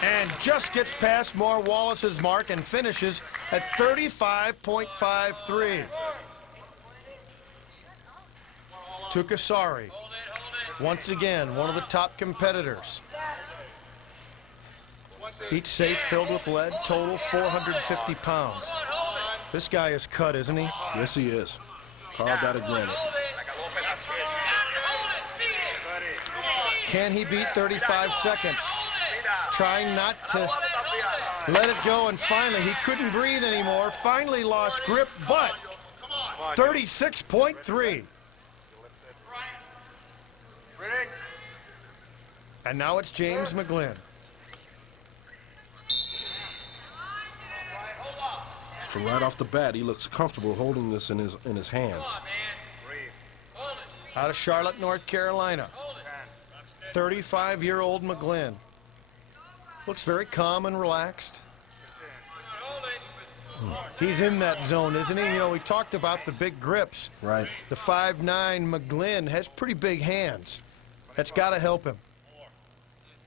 And just gets past Mar Wallace's mark and finishes at 35.53. Tukasari, once again, one of the top competitors. Each safe filled with lead, total 450 pounds. This guy is cut, isn't he? Yes, he is. Carved out of granite. Can he beat 35 seconds? Trying not to let it go, and finally, he couldn't breathe anymore. Finally lost grip, but 36.3. And now it's James McGlynn. From right off the bat, he looks comfortable holding this in his hands. Out of Charlotte, North Carolina. 35-year-old McGlynn. Looks very calm and relaxed. He's in that zone, isn't he? You know, we talked about the big grips. Right. The 5'9" McGlynn has pretty big hands. That's got to help him.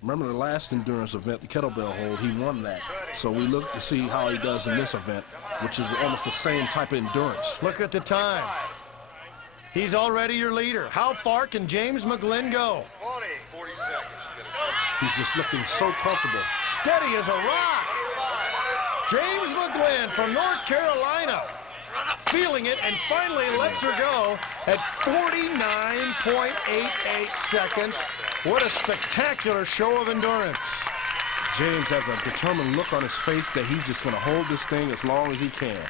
Remember the last endurance event, the kettlebell hold, he won that. So we look to see how he does in this event, which is almost the same type of endurance. Look at the time. He's already your leader. How far can James McGlynn go? 40 seconds. He's just looking so comfortable. Steady as a rock. James McGlynn from North Carolina. Feeling it and finally lets her go at 49.88 seconds. What a spectacular show of endurance. James has a determined look on his face that he's just going to hold this thing as long as he can.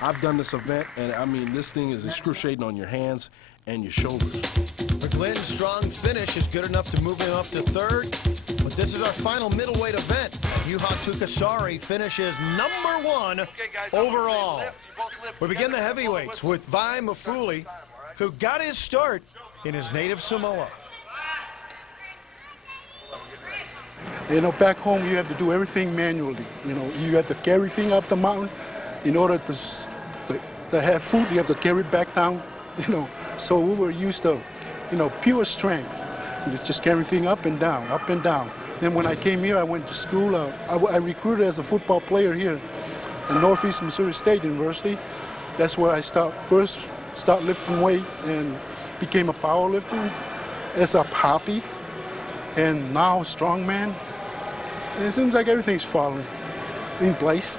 I've done this event, and I mean, this thing is excruciating on your hands and your shoulders. McGlynn's strong finish is good enough to move him up to third, but this is our final middleweight event. Juha Tukasari finishes #1 overall. We begin the heavyweights with Vai Mafuli, who got his start in his native Samoa. You know, back home you have to do everything manually. You know, you have to carry things up the mountain. In order to have food, you have to carry it back down. You know, so we were used to, you know, pure strength. Just carrying things up and down, up and down. Then when I came here, I went to school. I recruited as a football player here at Northeast Missouri State University. That's where I first start lifting weight and became a power lifter as a hobby. And now strongman. It seems like everything's falling in place.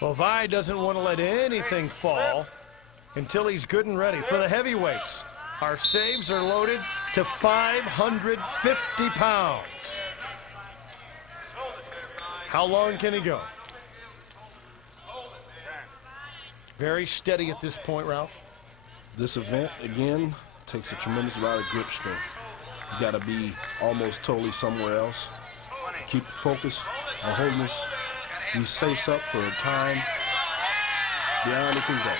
Well, Vi doesn't want to let anything fall until he's good and ready. For the heavyweights, our saves are loaded to 550 pounds. How long can he go? Very steady at this point, Ralph. This event, again, takes a tremendous amount of grip strength. You got to be almost totally somewhere else. Keep the focus on holding these safes up for a time beyond it can go.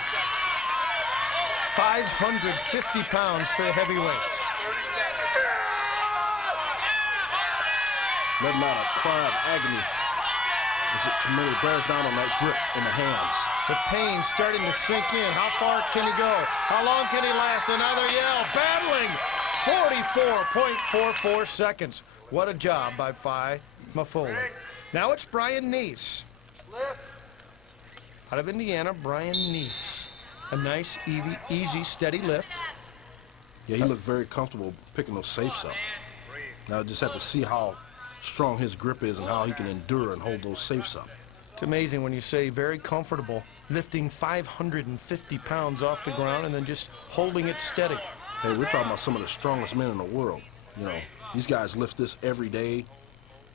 550 pounds for the heavyweights. Letting out a cry of agony as it tremendous bears down on that grip in the hands. The pain starting to sink in. How far can he go? How long can he last? Another yell. Battling. 44.44 seconds. What a job by Vai Mafuli. Now it's Brian Neese. Out of Indiana, Brian Neese. A nice, easy, steady lift. Yeah, he looked very comfortable picking those safes up. Now I just have to see how strong his grip is and how he can endure and hold those safes up. It's amazing when you say very comfortable, lifting 550 pounds off the ground and then just holding it steady. Hey, we're talking about some of the strongest men in the world. You know, these guys lift this every day,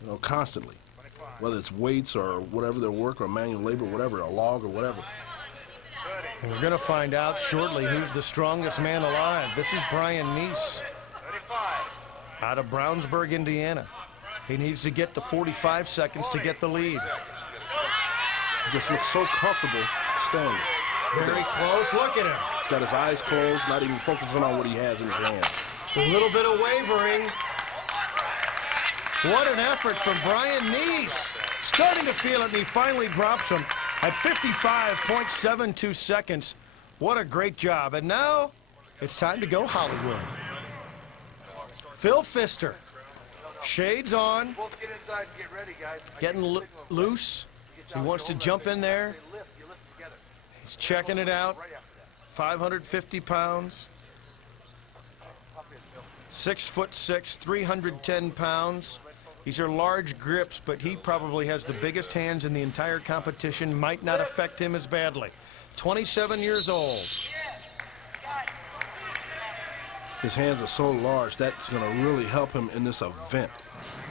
you know, constantly. Whether it's weights or whatever their work or manual labor, whatever, a log or whatever. And we're going to find out shortly who's the strongest man alive. This is Brian Neese out of Brownsburg, Indiana. He needs to get the 45 seconds to get the lead. He just looks so comfortable standing. Very close. Look at him. He's got his eyes closed, not even focusing on what he has in his hands. A little bit of wavering. What an effort from Brian Neese. Starting to feel it, and he finally drops him at 55.72 seconds. What a great job. And now it's time to go Hollywood. Phil Pfister. Shades on. Getting loose. He wants to jump in there. He's checking it out. 550 pounds. 6'6", 310 pounds. These are large grips, but he probably has the biggest hands in the entire competition. Might not affect him as badly. 27 years old. His hands are so large, that's going to really help him in this event.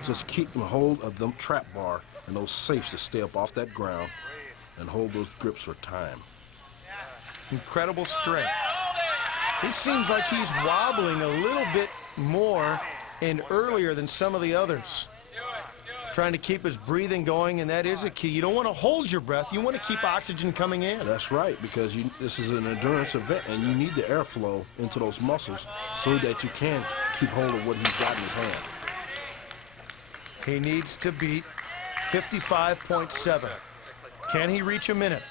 Just keep him hold of the trap bar and those safes to stay up off that ground and hold those grips for time. Incredible strength. He seems like he's wobbling a little bit more and earlier than some of the others. Trying to keep his breathing going, and that is a key. You don't want to hold your breath. You want to keep oxygen coming in. That's right, because this is an endurance event, and you need the airflow into those muscles so that you can keep hold of what he's got in his hand. He needs to beat 55.7. Can he reach a minute?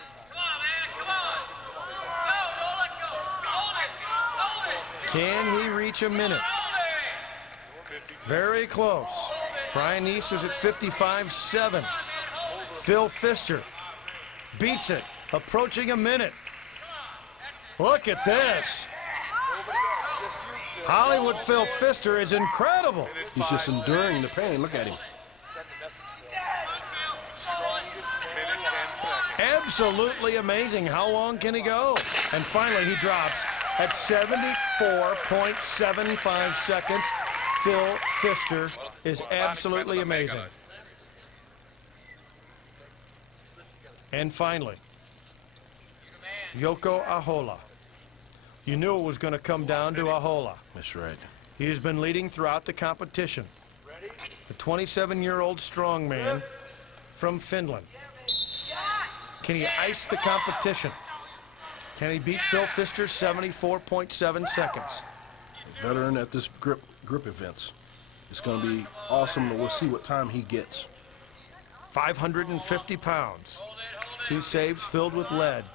Can he reach a minute? Very close. Brian Neese was at 55.7. Phil Pfister beats it, approaching a minute. Look at this. Hollywood Phil Pfister is incredible. He's just enduring the pain. Look at him. Absolutely amazing. How long can he go? And finally, he drops at 74.75 seconds. Phil Pfister is absolutely amazing. And finally, Yoko Ahola. You knew it was going to come down to Ahola. That's right. He has been leading throughout the competition. The 27-year-old strongman from Finland. Can he ice the competition? Can he beat Phil Pfister's 74.7 seconds? A veteran at this grip events. It's going to be awesome, and we'll see what time he gets. 550 pounds. 2 saves filled with lead.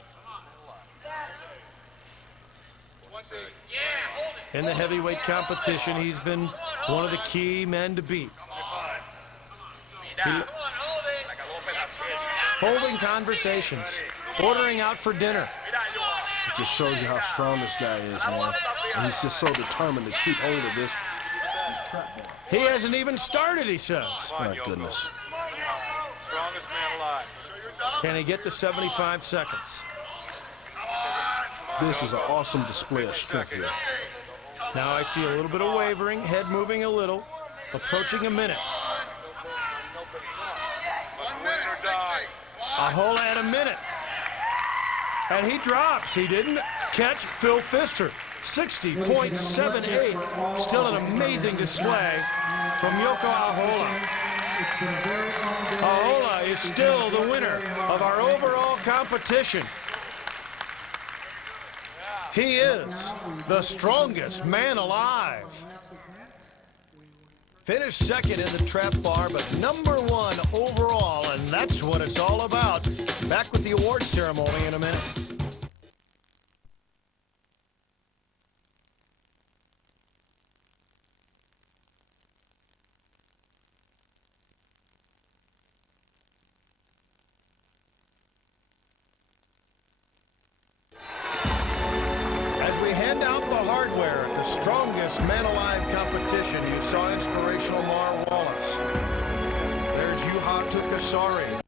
In the heavyweight competition, he's been one of the key men to beat. Holding conversations, ordering out for dinner. It just shows you how strong this guy is, man. And he's just so determined to keep hold of this. He hasn't even started, he says. My goodness. Strongest man alive. Can he get the 75 seconds? This is an awesome display of strength here. Now I see a little bit of wavering, head moving a little, approaching a minute. Ahola at a minute. And he drops. He didn't catch Phil Pfister. 60.78. Still an amazing display from Yoko Ahola. Ahola is still the winner of our overall competition. He is the strongest man alive. Finished second in the trap bar, but #1 overall, and that's what it's all about. Back with the award ceremony in a minute. Strongest man alive competition. You saw inspirational Mar Wallace. There's Juha Tukkasari.